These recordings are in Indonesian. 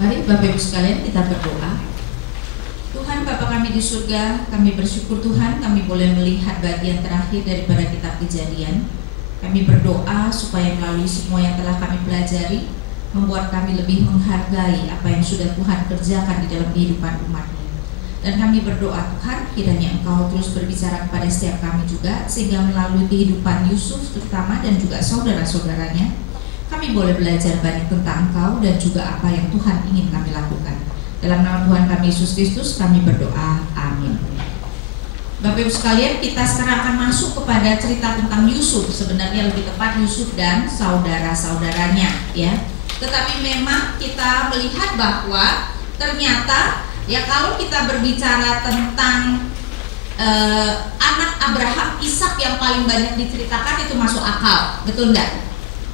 Mari Bapak Ibu sekalian kita berdoa. Tuhan Bapa kami di surga, kami bersyukur Tuhan kami boleh melihat bagian terakhir daripada kitab Kejadian. Kami berdoa supaya melalui semua yang telah kami pelajari membuat kami lebih menghargai apa yang sudah Tuhan kerjakan di dalam kehidupan umat-Nya. Dan kami berdoa Tuhan, kiranya Engkau terus berbicara kepada setiap kami juga, sehingga melalui kehidupan Yusuf terutama dan juga saudara-saudaranya, kami boleh belajar banyak tentang Engkau dan juga apa yang Tuhan ingin kami lakukan. Dalam nama Tuhan kami Yesus Kristus kami berdoa, amin. Bapak Ibu sekalian, kita sekarang akan masuk kepada cerita tentang Yusuf. Sebenarnya lebih tepat Yusuf dan saudara-saudaranya, ya. Tetapi memang kita melihat bahwa ternyata ya kalau kita berbicara tentang anak Abraham, Ishak yang paling banyak diceritakan itu masuk akal, betul enggak?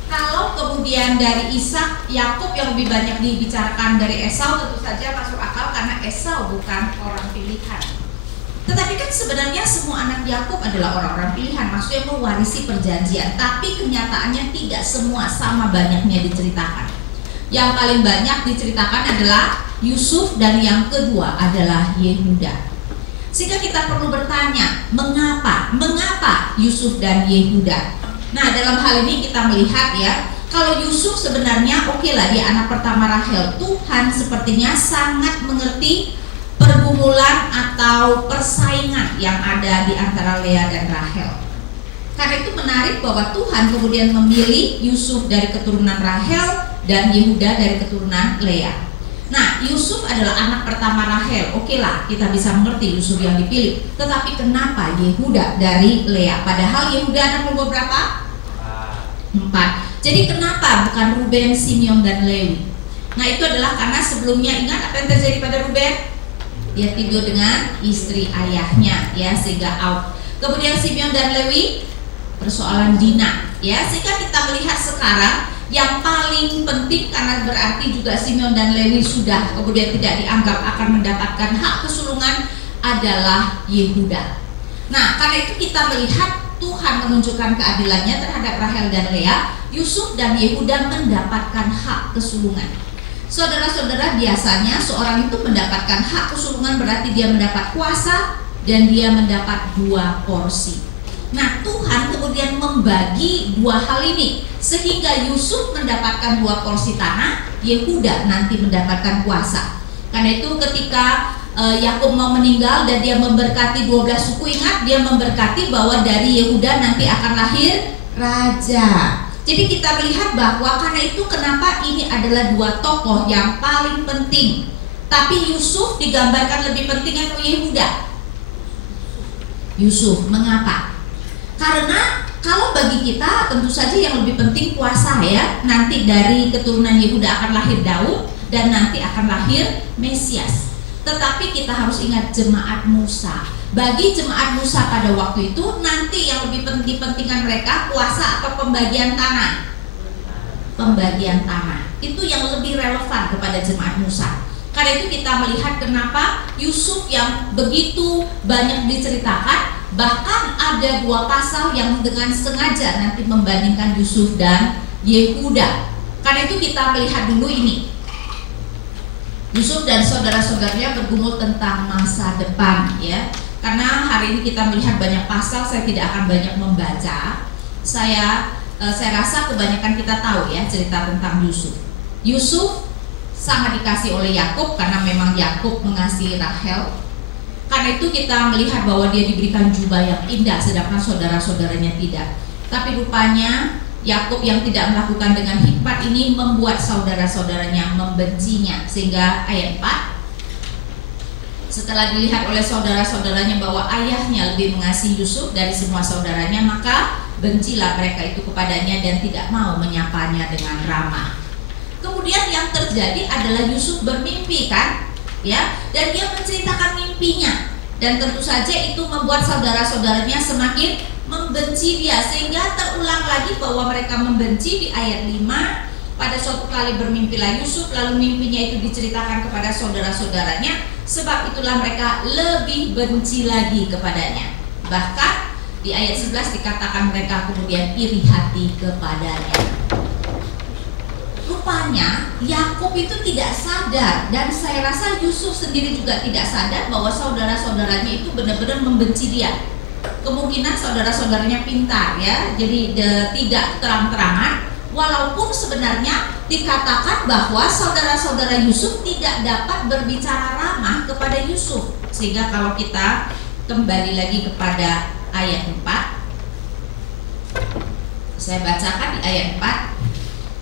Kalau kemudian dari Ishak, Yakub yang lebih banyak dibicarakan dari Esau, tentu saja masuk akal karena Esau bukan orang pilihan. Tetapi kan sebenarnya semua anak Yakub adalah orang-orang pilihan, maksudnya mewarisi perjanjian. Tapi kenyataannya tidak semua sama banyaknya diceritakan. Yang paling banyak diceritakan adalah Yusuf dan yang kedua adalah Yehuda. Sehingga kita perlu bertanya, mengapa Yusuf dan Yehuda? Nah, dalam hal ini kita melihat ya, kalau Yusuf sebenarnya oke lah, dia anak pertama Rahel. Tuhan sepertinya sangat mengerti pergumulan atau persaingan yang ada di antara Lea dan Rahel. Karena itu menarik bahwa Tuhan kemudian memilih Yusuf dari keturunan Rahel dan Yehuda dari keturunan Lea. Nah, Yusuf adalah anak pertama Rahel. Oke lah, kita bisa mengerti Yusuf yang dipilih. Tetapi kenapa Yehuda dari Lea? Padahal Yehuda anak nomor berapa? 4. Jadi kenapa bukan Ruben, Simeon, dan Lewi? Nah, itu adalah karena sebelumnya ingat apa yang terjadi pada Ruben? Dia tidur dengan istri ayahnya, ya, sehingga out. Kemudian Simeon dan Lewi, persoalan Dina, ya, sehingga kita melihat sekarang yang paling penting karena berarti juga Simeon dan Lewi sudah kemudian tidak dianggap akan mendapatkan hak kesulungan adalah Yehuda. Nah, karena itu kita melihat Tuhan menunjukkan keadilannya terhadap Rahel dan Lea. Yusuf dan Yehuda mendapatkan hak kesulungan. Saudara-saudara, biasanya seorang itu mendapatkan hak kesulungan berarti dia mendapat kuasa dan dia mendapat 2 porsi. Nah, Tuhan kemudian membagi 2 hal ini sehingga Yusuf mendapatkan 2 porsi tanah, Yehuda nanti mendapatkan kuasa. Karena itu ketika Yakub mau meninggal dan dia memberkati 12 suku, ingat dia memberkati bahwa dari Yehuda nanti akan lahir raja. Jadi kita melihat bahwa karena itu kenapa ini adalah 2 tokoh yang paling penting. Tapi Yusuf digambarkan lebih penting atau Yehuda? Yusuf, mengapa? Karena kalau bagi kita tentu saja yang lebih penting kuasa, ya. Nanti dari keturunan Yehuda akan lahir Daud dan nanti akan lahir Mesias. Tetapi kita harus ingat jemaat Musa. Bagi jemaat Musa pada waktu itu nanti yang lebih dipentingkan mereka kuasa atau pembagian tanah. Pembagian tanah itu yang lebih relevan kepada jemaat Musa. Karena itu kita melihat kenapa Yusuf yang begitu banyak diceritakan, bahkan ada 2 pasal yang dengan sengaja nanti membandingkan Yusuf dan Yehuda. Karena itu kita melihat dulu ini. Yusuf dan saudara-saudaranya bergumul tentang masa depan, ya. Karena hari ini kita melihat banyak pasal, saya tidak akan banyak membaca. Saya rasa kebanyakan kita tahu ya cerita tentang Yusuf. Yusuf sangat dikasih oleh Yakub karena memang Yakub mengasihi Rahel. Karena itu kita melihat bahwa dia diberikan jubah yang indah sedangkan saudara-saudaranya tidak. Tapi rupanya Yakub yang tidak melakukan dengan hikmat ini membuat saudara-saudaranya membencinya. Sehingga ayat 4, setelah dilihat oleh saudara-saudaranya bahwa ayahnya lebih mengasihi Yusuf dari semua saudaranya, maka bencilah mereka itu kepadanya dan tidak mau menyapanya dengan ramah. Kemudian yang terjadi adalah Yusuf bermimpi, kan, ya, dan dia menceritakan mimpinya. Dan tentu saja itu membuat saudara-saudaranya semakin membenci dia, sehingga terulang lagi bahwa mereka membenci di ayat 5. Pada suatu kali bermimpilah Yusuf, lalu mimpinya itu diceritakan kepada saudara-saudaranya, sebab itulah mereka lebih benci lagi kepadanya. Bahkan di ayat 11 dikatakan mereka kemudian iri hati kepadanya. Rupanya Yakub itu tidak sadar, dan saya rasa Yusuf sendiri juga tidak sadar bahwa saudara-saudaranya itu benar-benar membenci dia. Kemungkinan saudara-saudaranya pintar ya, jadi tidak terang-terangan. Walaupun sebenarnya dikatakan bahwa saudara-saudara Yusuf tidak dapat berbicara ramah kepada Yusuf. Sehingga kalau kita kembali lagi kepada ayat 4, saya bacakan di ayat 4.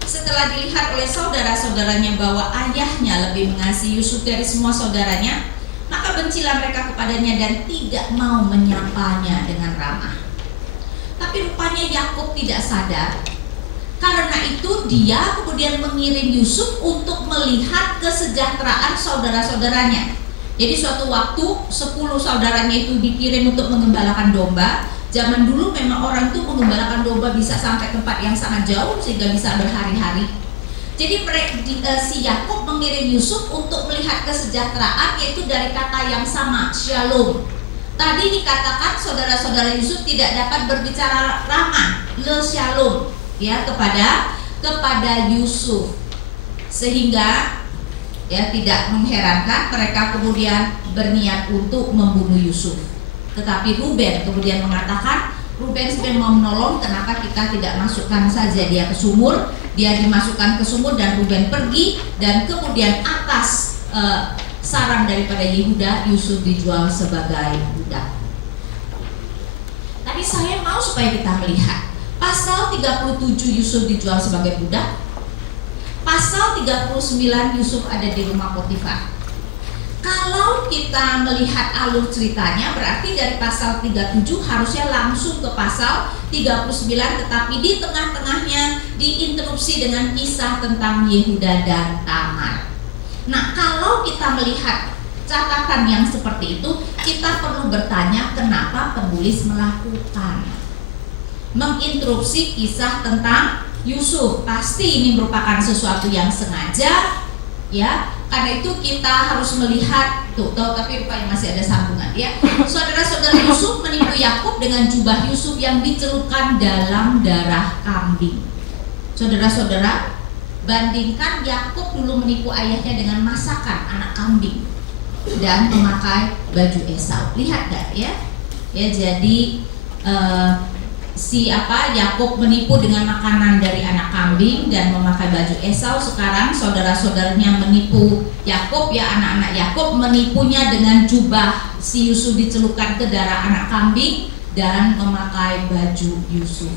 Setelah dilihat oleh saudara-saudaranya bahwa ayahnya lebih mengasihi Yusuf dari semua saudaranya, maka bencilah mereka kepadanya dan tidak mau menyapanya dengan ramah. Tapi rupanya Yakub tidak sadar. Karena itu dia kemudian mengirim Yusuf untuk melihat kesejahteraan saudara-saudaranya. Jadi suatu waktu 10 saudaranya itu dikirim untuk mengembalakan domba. Zaman dulu memang orang itu mengembalakan domba bisa sampai tempat yang sangat jauh sehingga bisa berhari-hari. Jadi si Yakub mengirim Yusuf untuk melihat kesejahteraan, yaitu dari kata yang sama, shalom. Tadi dikatakan saudara-saudara Yusuf tidak dapat berbicara ramah, le shalom, ya, kepada Yusuf, sehingga ya tidak mengherankan mereka kemudian berniat untuk membunuh Yusuf. Tetapi Ruben kemudian mengatakan, Ruben sebenarnya mau menolong, kenapa kita tidak masukkan saja dia ke sumur? Dia dimasukkan ke sumur dan Ruben pergi, dan kemudian atas saran daripada Yehuda, Yusuf dijual sebagai budak. Tapi saya mau supaya kita melihat pasal 37 Yusuf dijual sebagai budak, pasal 39 Yusuf ada di rumah Potifar. Kalau kita melihat alur ceritanya, berarti dari pasal 37 harusnya langsung ke pasal 39, tetapi di tengah-tengahnya diinterupsi dengan kisah tentang Yehuda dan Tamar. Nah, kalau kita melihat catatan yang seperti itu, kita perlu bertanya kenapa penulis melakukan menginterupsi kisah tentang Yusuf. Pasti ini merupakan sesuatu yang sengaja, ya. Karena itu kita harus melihat tapi rupanya masih ada sambungan, ya. Saudara-saudara Yusuf menipu Yakub dengan jubah Yusuf yang dicelupkan dalam darah kambing. Saudara-saudara, bandingkan Yakub dulu menipu ayahnya dengan masakan anak kambing dan memakai baju Esau. Lihat gak ya? Ya, jadi Yakub menipu dengan makanan dari anak kambing dan memakai baju Esau. Sekarang saudara-saudaranya menipu Yakub, ya, anak-anak Yakub menipunya dengan jubah si Yusuf dicelupkan ke darah anak kambing dan memakai baju Yusuf.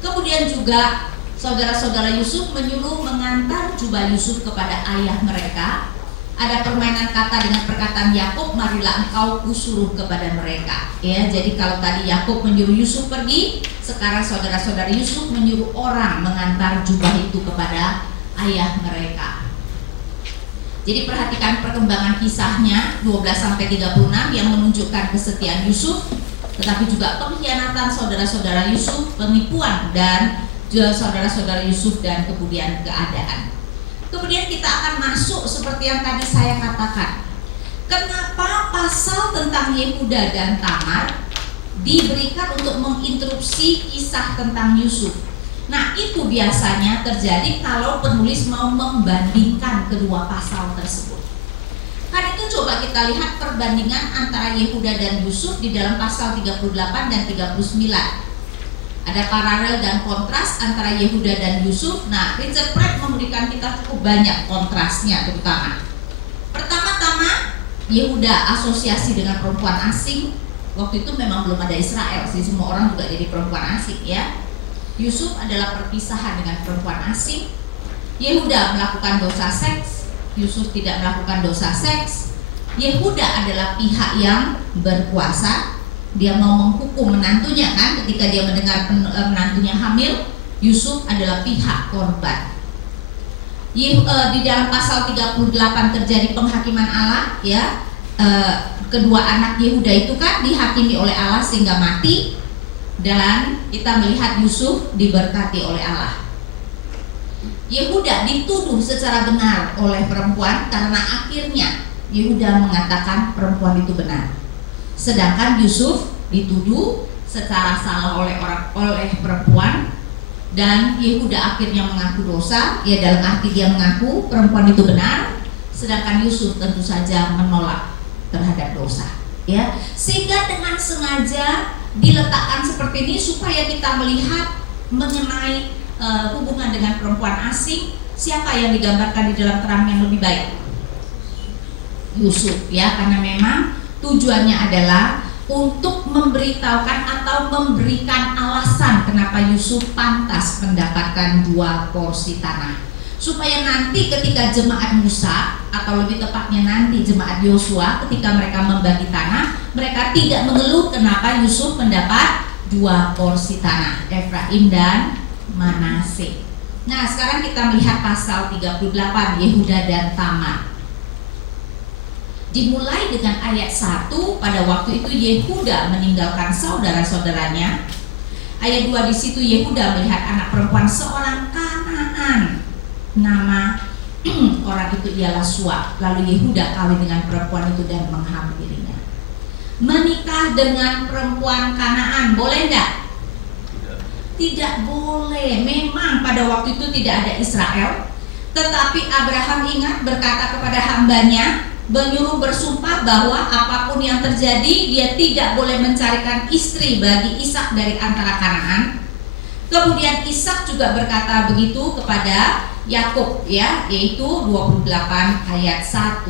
Kemudian juga saudara-saudara Yusuf menyuruh mengantar jubah Yusuf kepada ayah mereka. Ada permainan kata dengan perkataan Yakub, marilah engkau kusuruh kepada mereka. Ya, jadi kalau tadi Yakub menyuruh Yusuf pergi, sekarang saudara-saudara Yusuf menyuruh orang mengantar jubah itu kepada ayah mereka. Jadi perhatikan perkembangan kisahnya 12-36 yang menunjukkan kesetiaan Yusuf, tetapi juga pengkhianatan saudara-saudara Yusuf, penipuan dan juga saudara-saudara Yusuf, dan kemudian keadaan. Kemudian kita akan masuk seperti yang tadi saya katakan. Kenapa pasal tentang Yehuda dan Tamar diberikan untuk menginterupsi kisah tentang Yusuf? Nah, itu biasanya terjadi kalau penulis mau membandingkan kedua pasal tersebut. Karena itu coba kita lihat perbandingan antara Yehuda dan Yusuf di dalam pasal 38 dan 39. Ada paralel dan kontras antara Yehuda dan Yusuf. Nah, Richard Pratt memberikan kita cukup banyak kontrasnya terutama. Pertama-tama, Yehuda asosiasi dengan perempuan asing. Waktu itu memang belum ada Israel sih, semua orang juga jadi perempuan asing, ya. Yusuf adalah perpisahan dengan perempuan asing. Yehuda melakukan dosa seks, Yusuf tidak melakukan dosa seks. Yehuda adalah pihak yang berkuasa. Dia mau menghukum menantunya kan, ketika dia mendengar menantunya hamil. Yusuf adalah pihak korban. Di dalam pasal 38 terjadi penghakiman Allah, ya. Kedua anak Yehuda itu kan dihakimi oleh Allah sehingga mati, dan kita melihat Yusuf diberkati oleh Allah. Yehuda dituduh secara benar oleh perempuan karena akhirnya Yehuda mengatakan perempuan itu benar. Sedangkan Yusuf dituduh secara salah oleh perempuan, dan Yehuda akhirnya mengaku dosa, ya dalam arti dia mengaku perempuan itu benar, sedangkan Yusuf tentu saja menolak terhadap dosa, ya. Sehingga dengan sengaja diletakkan seperti ini supaya kita melihat mengenai hubungan dengan perempuan asing, siapa yang digambarkan di dalam terang yang lebih baik? Yusuf, ya, karena memang tujuannya adalah untuk memberitahukan atau memberikan alasan kenapa Yusuf pantas mendapatkan 2 porsi tanah, supaya nanti ketika jemaat Musa, atau lebih tepatnya nanti jemaat Yosua, ketika mereka membagi tanah, mereka tidak mengeluh kenapa Yusuf mendapat 2 porsi tanah, Efraim dan Manase. Nah, sekarang kita melihat pasal 38, Yehuda dan Tamar. Dimulai dengan ayat 1, pada waktu itu Yehuda meninggalkan saudara-saudaranya. Ayat 2 di situ Yehuda melihat anak perempuan seorang Kanaan. Nama orang itu ialah Sua. Lalu Yehuda kawin dengan perempuan itu dan menghamilinya. Menikah dengan perempuan Kanaan boleh enggak? Tidak boleh. Memang pada waktu itu tidak ada Israel, tetapi Abraham ingat berkata kepada hambanya, menyuruh bersumpah bahwa apapun yang terjadi dia tidak boleh mencarikan istri bagi Ishak dari antara Kanaan. Kemudian Ishak juga berkata begitu kepada Yakub, ya, yaitu 28 ayat 1.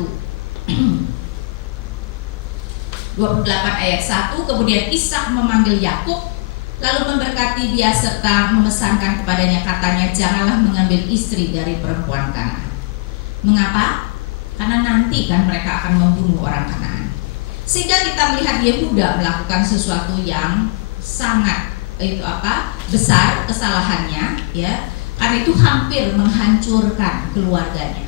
28 ayat 1, kemudian Ishak memanggil Yakub lalu memberkati dia serta memesankan kepadanya, katanya, janganlah mengambil istri dari perempuan Kanaan. Mengapa? Karena nanti kan mereka akan membunuh orang Kanaan. Sehingga kita melihat Yehuda melakukan sesuatu yang sangat besar kesalahannya, ya. Karena itu hampir menghancurkan keluarganya.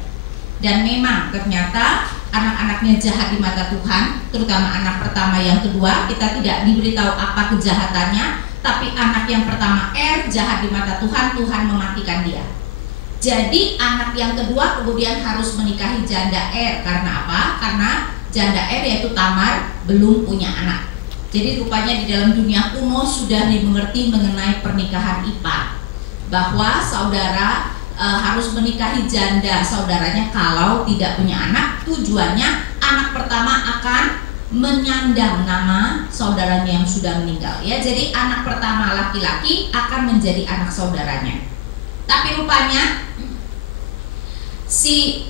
Dan memang ternyata anak-anaknya jahat di mata Tuhan, terutama anak pertama, yang kedua kita tidak diberitahu apa kejahatannya, tapi anak yang pertama jahat di mata Tuhan, Tuhan mematikan dia. Jadi anak yang kedua kemudian harus menikahi janda karena apa? Karena janda yaitu Tamar belum punya anak. Jadi rupanya di dalam dunia kuno sudah dimengerti mengenai pernikahan ipar, bahwa saudara harus menikahi janda saudaranya kalau tidak punya anak. Tujuannya anak pertama akan menyandang nama saudaranya yang sudah meninggal, ya. Jadi anak pertama laki-laki akan menjadi anak saudaranya. Tapi rupanya si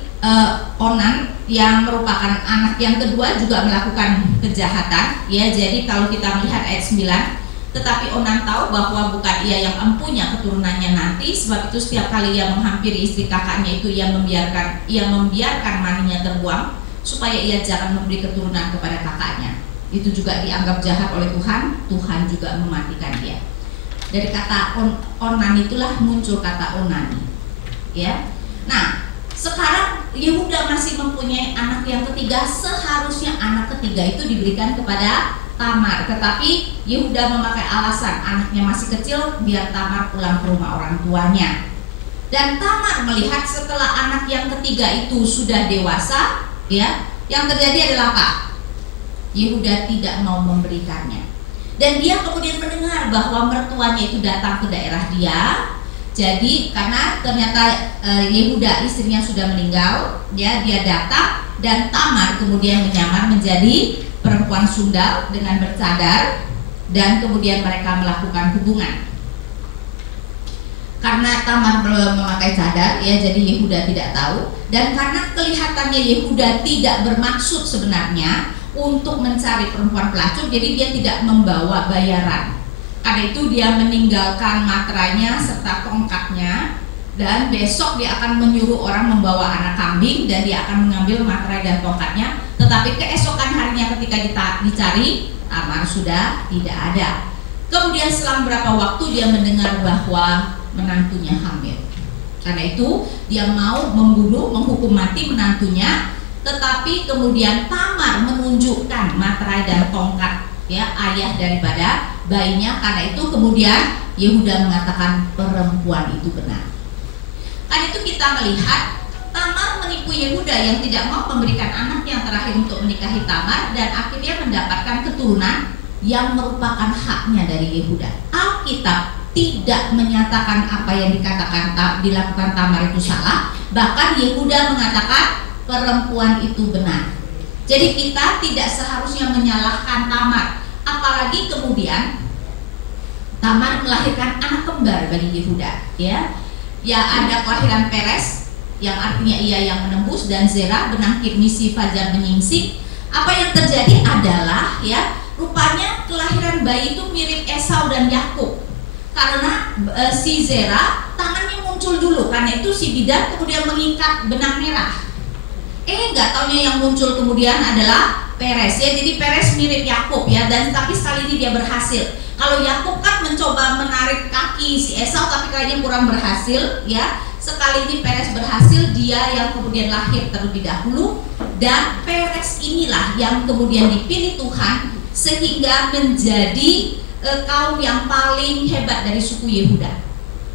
Onan yang merupakan anak yang kedua juga melakukan kejahatan, ya. Jadi kalau kita melihat ayat 9, tetapi Onan tahu bahwa bukan ia yang empunya keturunannya nanti, sebab itu setiap kali ia menghampiri istri kakaknya itu ia membiarkan maninya terbuang, supaya ia jangan memberi keturunan kepada kakaknya. Itu juga dianggap jahat oleh Tuhan. Tuhan juga mematikan dia. Dari kata Onan itulah muncul kata Onani, ya. Nah, sekarang Yehuda masih mempunyai anak yang ketiga. Seharusnya anak ketiga itu diberikan kepada Tamar, tetapi Yehuda memakai alasan anaknya masih kecil, biar Tamar pulang ke rumah orang tuanya. Dan Tamar melihat setelah anak yang ketiga itu sudah dewasa, ya, yang terjadi adalah apa? Yehuda tidak mau memberikannya. Dan dia kemudian mendengar bahwa mertuanya itu datang ke daerah dia. Jadi karena ternyata Yehuda istrinya sudah meninggal, ya, dia datang, dan Tamar kemudian menyamar menjadi perempuan sundal dengan bercadar, dan kemudian mereka melakukan hubungan. Karena Tamar memakai cadar, ya, jadi Yehuda tidak tahu, dan karena kelihatannya Yehuda tidak bermaksud sebenarnya untuk mencari perempuan pelacur, jadi dia tidak membawa bayaran. Karena itu dia meninggalkan materainya serta tongkatnya, dan besok dia akan menyuruh orang membawa anak kambing, dan dia akan mengambil materai dan tongkatnya. Tetapi keesokan harinya ketika dicari, Tamar sudah tidak ada. Kemudian selang beberapa waktu dia mendengar bahwa menantunya hamil. Karena itu dia mau menghukum mati menantunya. Tetapi kemudian Tamar menunjukkan materai dan tongkat, ya, ayah daripada bayinya. Karena itu kemudian Yehuda mengatakan perempuan itu benar. Karena itu kita melihat Tamar menipu Yehuda yang tidak mau memberikan anak yang terakhir untuk menikahi Tamar, dan akhirnya mendapatkan keturunan yang merupakan haknya dari Yehuda. Alkitab tidak menyatakan apa yang dilakukan Tamar itu salah. Bahkan Yehuda mengatakan perempuan itu benar. Jadi kita tidak seharusnya menyalahkan Tamar. Apalagi kemudian Tamar melahirkan anak kembar bagi Yehuda, ya. Ya, ada kelahiran Peres yang artinya ia yang menembus, dan Zerah benang Kirmisi Fajar menyingsing. Apa yang terjadi adalah, ya, rupanya kelahiran bayi itu mirip Esau dan Yakub. Karena si Zerah tangannya muncul dulu, karena itu si bidan kemudian mengikat benang merah. Nggak taunya yang muncul kemudian adalah Peres, ya. Jadi Peres mirip Yakub, ya, dan tapi sekali ini dia berhasil. Kalau Yakub kan mencoba menarik kaki si Esau tapi kayaknya kurang berhasil, ya. Sekali ini Peres berhasil, dia yang kemudian lahir terlebih dahulu, dan Peres inilah yang kemudian dipilih Tuhan sehingga menjadi kaum yang paling hebat dari suku Yehuda.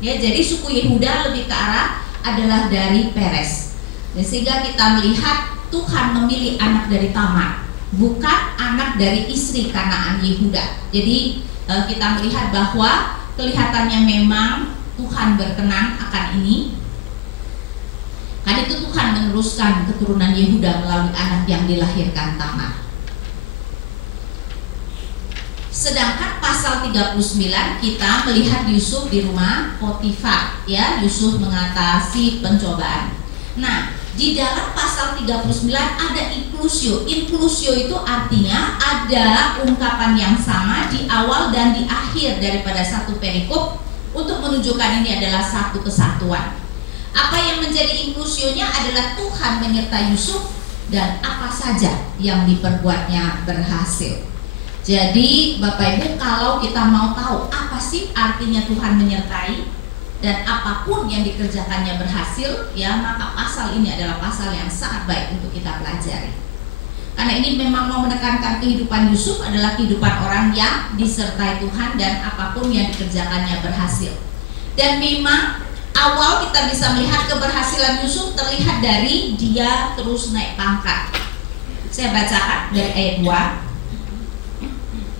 Ya, jadi suku Yehuda lebih ke arah adalah dari Peres. Dan sehingga kita melihat Tuhan memilih anak dari Tamar, bukan anak dari istri Kanaan Yehuda. Jadi kita melihat bahwa kelihatannya memang Tuhan berkenan akan ini. Karena itu Tuhan meneruskan keturunan Yehuda melalui anak yang dilahirkan Tamar. Sedangkan pasal 39 kita melihat Yusuf di rumah Potifar, ya. Yusuf mengatasi pencobaan. Nah, di dalam pasal 39 ada inklusio. Inklusio itu artinya ada ungkapan yang sama di awal dan di akhir daripada satu perikop untuk menunjukkan ini adalah satu kesatuan. Apa yang menjadi inklusionya adalah Tuhan menyertai Yusuf dan apa saja yang diperbuatnya berhasil. Jadi Bapak Ibu, kalau kita mau tahu apa sih artinya Tuhan menyertai dan apapun yang dikerjakannya berhasil, ya, maka pasal ini adalah pasal yang sangat baik untuk kita pelajari. Karena ini memang mau menekankan kehidupan Yusuf adalah kehidupan orang yang disertai Tuhan dan apapun yang dikerjakannya berhasil. Dan memang awal kita bisa melihat keberhasilan Yusuf terlihat dari dia terus naik pangkat. Saya bacakan dari ayat 2.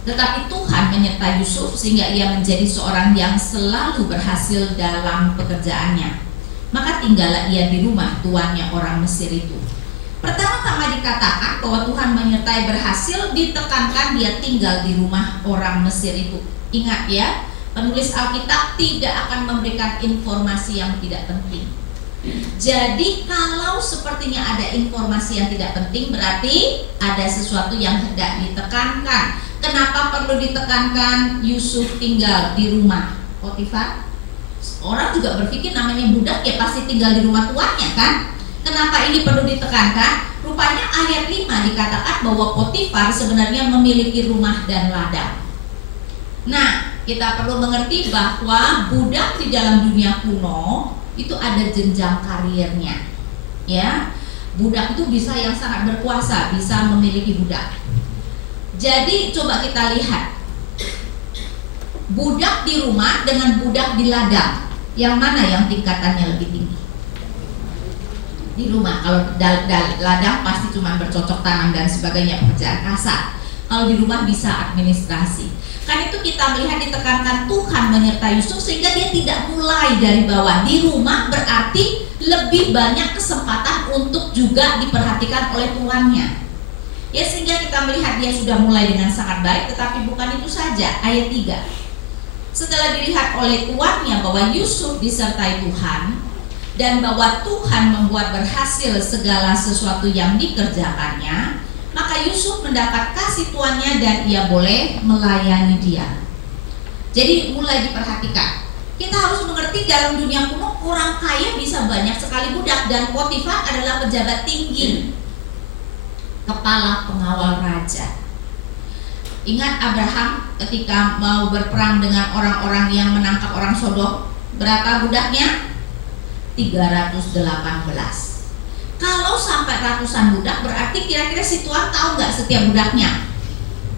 Tetapi Tuhan menyertai Yusuf sehingga ia menjadi seorang yang selalu berhasil dalam pekerjaannya. Maka tinggallah ia di rumah tuannya orang Mesir itu. Pertama-tama dikatakan bahwa Tuhan menyertai berhasil, ditekankan dia tinggal di rumah orang Mesir itu. Ingat, ya, penulis Alkitab tidak akan memberikan informasi yang tidak penting. Jadi kalau sepertinya ada informasi yang tidak penting, berarti ada sesuatu yang hendak ditekankan. Kenapa perlu ditekankan Yusuf tinggal di rumah Potifar? Orang juga berpikir namanya budak ya pasti tinggal di rumah tuannya, kan? Kenapa ini perlu ditekankan? Rupanya ayat 5 dikatakan bahwa Potifar sebenarnya memiliki rumah dan ladang. Nah, kita perlu mengerti bahwa budak di dalam dunia kuno itu ada jenjang karirnya, ya. Budak itu bisa yang sangat berkuasa, bisa memiliki budak. Jadi coba kita lihat budak di rumah dengan budak di ladang, yang mana yang tingkatannya lebih tinggi? Di rumah. Kalau ladang pasti cuma bercocok tanam dan sebagainya, pekerjaan kasar. Kalau di rumah bisa administrasi. Kan itu kita melihat ditekankan Tuhan menyertai Yusuf sehingga dia tidak mulai dari bawah. Di rumah berarti lebih banyak kesempatan untuk juga diperhatikan oleh tuannya. Ya, sehingga kita melihat dia sudah mulai dengan sangat baik. Tetapi bukan itu saja. Ayat 3, setelah dilihat oleh tuannya bahwa Yusuf disertai Tuhan dan bahwa Tuhan membuat berhasil segala sesuatu yang dikerjakannya, maka Yusuf mendapat kasih tuannya dan ia boleh melayani dia. Jadi mulai diperhatikan. Kita harus mengerti dalam dunia kuno orang kaya bisa banyak sekali budak, dan Potifar adalah pejabat tinggi, kepala pengawal raja. Ingat Abraham ketika mau berperang dengan orang-orang yang menangkap orang Sodom, berapa budaknya? 318. Kalau sampai ratusan budak berarti kira-kira si tuan tahu nggak setiap budaknya?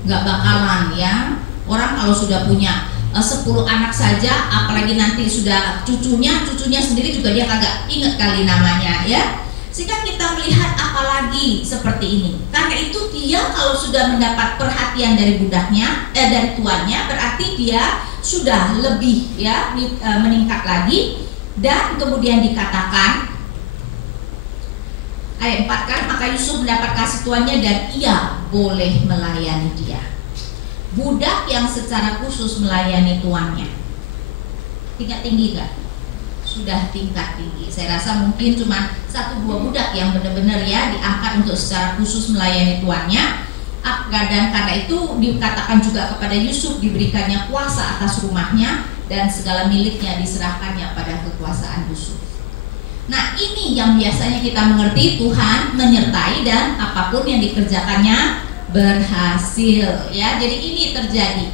Nggak bakalan, ya. Orang kalau sudah punya 10 anak saja, apalagi nanti sudah cucunya sendiri juga dia kagak inget kali namanya, ya. Sehingga kita melihat apalagi seperti ini. Karena itu di dia kalau sudah mendapat perhatian dari budaknya, dari tuannya, berarti dia sudah lebih ya meningkat lagi. Dan kemudian dikatakan ayat 4 kan, maka Yusuf mendapat kasih tuannya dan ia boleh melayani dia. Budak yang secara khusus melayani tuannya. Tingkat tinggi kan? Sudah tingkat tinggi. Saya rasa mungkin cuma 1-2 budak yang benar-benar ya diangkat untuk secara khusus melayani tuannya. Dan karena itu dikatakan juga kepada Yusuf diberikannya kuasa atas rumahnya dan segala miliknya diserahkannya pada kekuasaan Yusuf. Nah, ini yang biasanya kita mengerti, Tuhan menyertai dan apapun yang dikerjakannya berhasil ya. Jadi ini terjadi.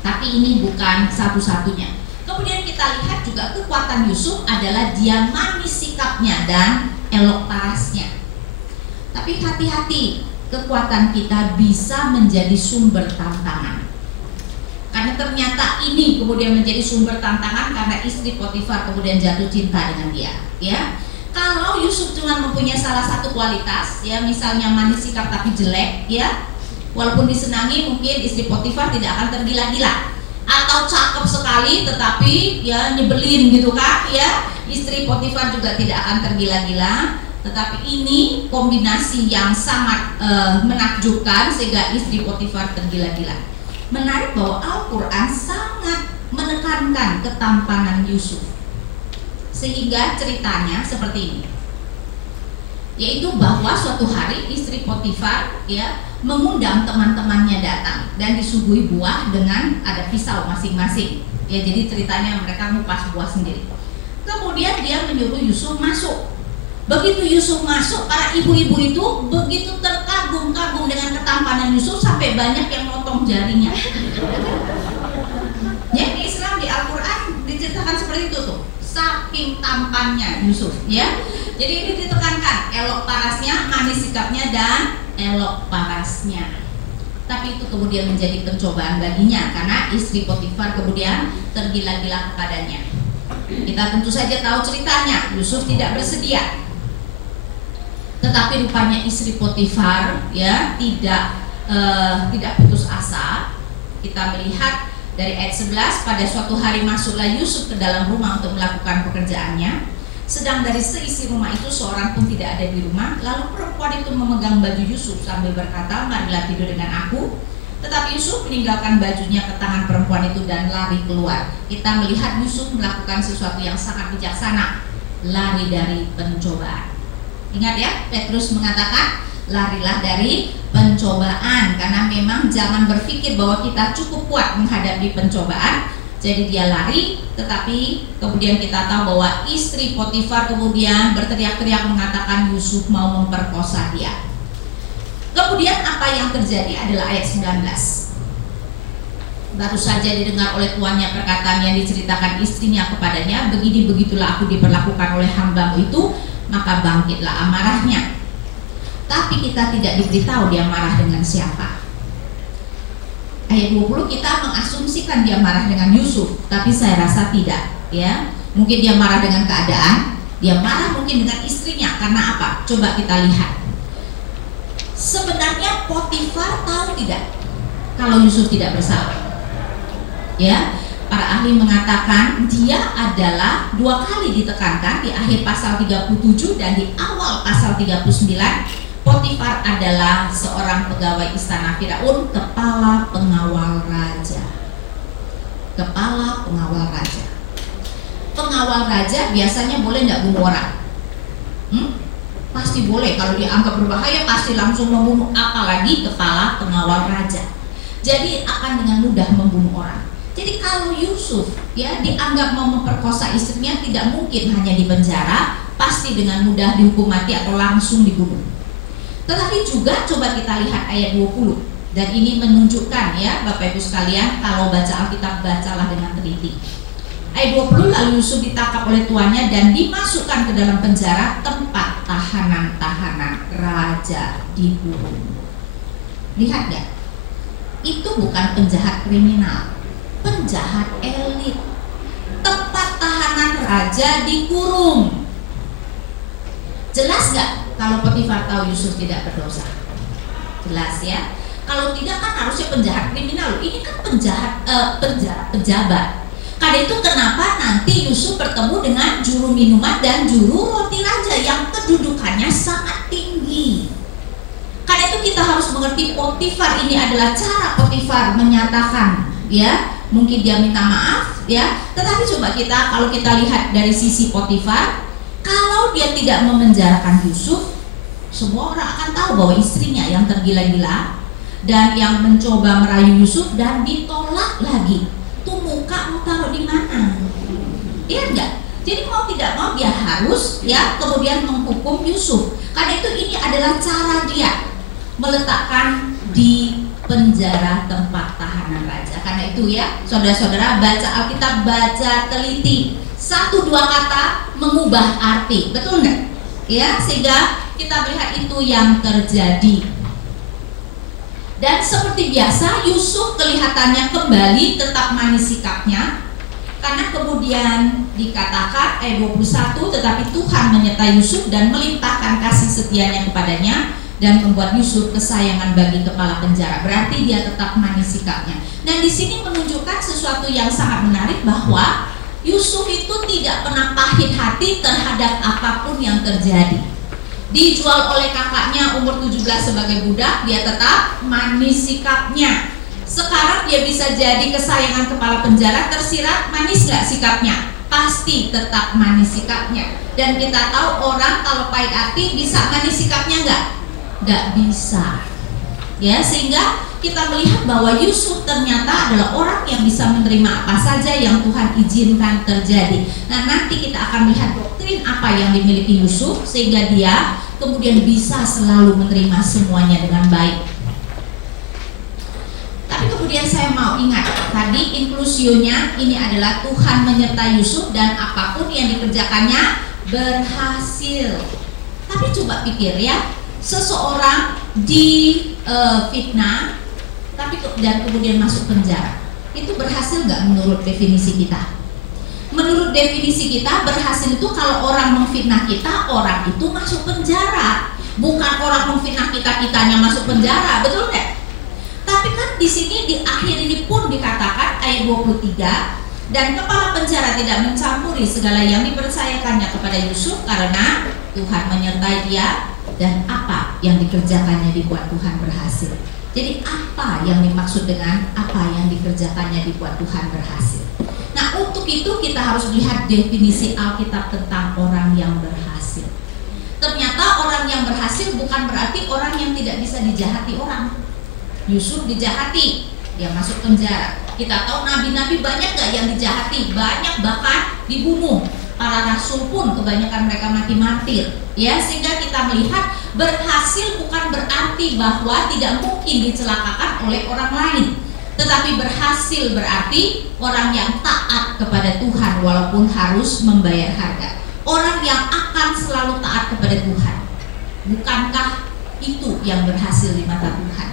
Tapi ini bukan satu-satunya. Kemudian kita lihat juga kekuatan Yusuf adalah dia manis sikapnya dan elok parasnya. Tapi hati-hati, kekuatan kita bisa menjadi sumber tantangan. Karena ternyata ini kemudian menjadi sumber tantangan karena istri Potifar kemudian jatuh cinta dengan dia. Ya, kalau Yusuf cuma mempunyai salah satu kualitas, ya misalnya manis sikap tapi jelek, ya, walaupun disenangi mungkin istri Potifar tidak akan tergila-gila. Atau cakep sekali tetapi ya nyebelin gitu kan, ya, istri Potifar juga tidak akan tergila-gila. Tetapi ini kombinasi yang sangat menakjubkan sehingga istri Potifar tergila-gila. Menarik bahwa Al-Quran sangat menekankan ketampanan Yusuf, sehingga ceritanya seperti ini, yaitu bahwa suatu hari istri Potifar ya mengundang teman-temannya datang dan disuguhi buah dengan ada pisau masing-masing. Ya, jadi ceritanya mereka ngupas buah sendiri. Kemudian dia menyuruh Yusuf masuk. Begitu Yusuf masuk, para ibu-ibu itu begitu terkagum-kagum dengan ketampanan Yusuf sampai banyak yang motong jarinya. Ya, di Islam di Al-Quran diceritakan seperti itu tuh, saking tampannya Yusuf. Ya, jadi ini ditekankan elok parasnya, manis sikapnya dan elok parasnya. Tapi itu kemudian menjadi pencobaan baginya karena istri Potifar kemudian tergila-gila kepadanya. Kita tentu saja tahu ceritanya, Yusuf tidak bersedia. Tetapi rupanya istri Potifar ya tidak putus asa. Kita melihat dari ayat 11, pada suatu hari masuklah Yusuf ke dalam rumah untuk melakukan pekerjaannya. Sedang dari seisi rumah itu seorang pun tidak ada di rumah. Lalu perempuan itu memegang baju Yusuf sambil berkata, marilah tidur dengan aku. Tetapi Yusuf meninggalkan bajunya ke tangan perempuan itu dan lari keluar. Kita melihat Yusuf melakukan sesuatu yang sangat bijaksana, lari dari pencobaan. Ingat ya, Petrus mengatakan larilah dari pencobaan, karena memang jangan berpikir bahwa kita cukup kuat menghadapi pencobaan. Jadi dia lari, tetapi kemudian kita tahu bahwa istri Potifar kemudian berteriak-teriak mengatakan Yusuf mau memperkosa dia. Kemudian apa yang terjadi adalah ayat 19. Baru saja didengar oleh tuannya perkataan yang diceritakan istrinya kepadanya, begini-begitulah aku diperlakukan oleh hambamu itu, maka bangkitlah amarahnya. Tapi kita tidak diberitahu dia marah dengan siapa. Ayat 20 kita mengasumsikan dia marah dengan Yusuf, tapi saya rasa tidak, ya. Mungkin dia marah dengan keadaan, dia marah mungkin dengan istrinya. Karena apa? Coba kita lihat. Sebenarnya Potifar tahu tidak kalau Yusuf tidak bersalah? Ya, para ahli mengatakan dia adalah 2 kali ditekankan di akhir pasal 37 dan di awal pasal 39. Potifar adalah seorang pegawai istana Firaun, kepala pengawal raja. Kepala pengawal raja. Pengawal raja biasanya boleh nggak bunuh orang? Pasti boleh. Kalau dianggap berbahaya pasti langsung membunuh, apalagi kepala pengawal raja. Jadi akan dengan mudah membunuh orang. Jadi kalau Yusuf ya dianggap mau memperkosa istrinya, tidak mungkin hanya di penjara, pasti dengan mudah dihukum mati atau langsung dibunuh. Tetapi juga coba kita lihat ayat 20, dan ini menunjukkan ya Bapak Ibu sekalian, kalau baca Alkitab bacalah dengan teliti. Ayat 20, lalu Yusuf ditangkap oleh tuannya dan dimasukkan ke dalam penjara, tempat tahanan-tahanan raja dikurung. Lihat ya, itu bukan penjahat kriminal, penjahat elit. Tempat tahanan raja dikurung. Jelas gak kalau Potifar tahu Yusuf tidak berdosa? jelas ya. Kalau tidak kan harusnya penjahat kriminal. Ini kan pejabat. Karena itu kenapa nanti Yusuf bertemu dengan juru minuman dan juru roti raja yang kedudukannya sangat tinggi. Karena itu kita harus mengerti Potifar ini adalah cara Potifar menyatakan, ya, mungkin dia minta maaf, ya. Tetapi coba kalau kita lihat dari sisi Potifar, kalau dia tidak memenjarakan Yusuf, semua orang akan tahu bahwa istrinya yang tergila-gila dan yang mencoba merayu Yusuf dan ditolak lagi. Tuh muka mau taruh di mana? Iya enggak? Jadi mau tidak mau dia harus ya kemudian menghukum Yusuf. Karena itu ini adalah cara dia meletakkan di penjara tempat tahanan raja. Karena itu ya, saudara-saudara, baca Alkitab, baca teliti. 1-2 kata mengubah arti, betul enggak? Ya, sehingga kita melihat itu yang terjadi. Dan seperti biasa, Yusuf kelihatannya kembali tetap manis sikapnya. Karena kemudian dikatakan ayat 21, tetapi Tuhan menyertai Yusuf dan melimpahkan kasih setianya kepadanya dan membuat Yusuf kesayangan bagi kepala penjara. Berarti dia tetap manis sikapnya. Dan di sini menunjukkan sesuatu yang sangat menarik bahwa Yusuf itu tidak pernah pahit hati terhadap apapun yang terjadi. Dijual oleh kakaknya umur 17 sebagai budak, dia tetap manis sikapnya. Sekarang dia bisa jadi kesayangan kepala penjara, tersirat, manis gak sikapnya? Pasti tetap manis sikapnya. Dan kita tahu orang kalau pahit hati bisa manis sikapnya gak bisa. Ya, sehingga kita melihat bahwa Yusuf ternyata adalah orang yang bisa menerima apa saja yang Tuhan izinkan terjadi. Nah, nanti kita akan melihat doktrin apa yang dimiliki Yusuf sehingga dia kemudian bisa selalu menerima semuanya dengan baik. Tapi kemudian saya mau ingat tadi inklusionya ini adalah Tuhan menyertai Yusuf dan apapun yang dikerjakannya berhasil. Tapi coba pikir ya, seseorang fitnah dan kemudian masuk penjara, itu berhasil nggak menurut definisi kita? Menurut definisi kita, berhasil itu kalau orang memfitnah kita, orang itu masuk penjara. Bukan orang memfitnah kita, kitanya masuk penjara, betul nggak? Tapi kan di sini di akhir ini pun dikatakan ayat 23, dan kepala penjara tidak mencampuri segala yang dipercayakannya kepada Yusuf karena Tuhan menyertai dia dan apa yang dikerjakannya dibuat Tuhan berhasil. Jadi apa yang dimaksud dengan apa yang dikerjakannya dibuat Tuhan berhasil? Nah, untuk itu kita harus lihat definisi Alkitab tentang orang yang berhasil. Ternyata orang yang berhasil bukan berarti orang yang tidak bisa dijahati orang. Yusuf dijahati, dia masuk penjara. Kita tahu nabi-nabi banyak gak yang dijahati? Banyak, bahkan dibunuh. Para rasul pun kebanyakan mereka mati martir. Ya, sehingga kita melihat berhasil bukan berarti bahwa tidak mungkin dicelakakan oleh orang lain. Tetapi berhasil berarti orang yang taat kepada Tuhan walaupun harus membayar harga. Orang yang akan selalu taat kepada Tuhan. Bukankah itu yang berhasil di mata Tuhan?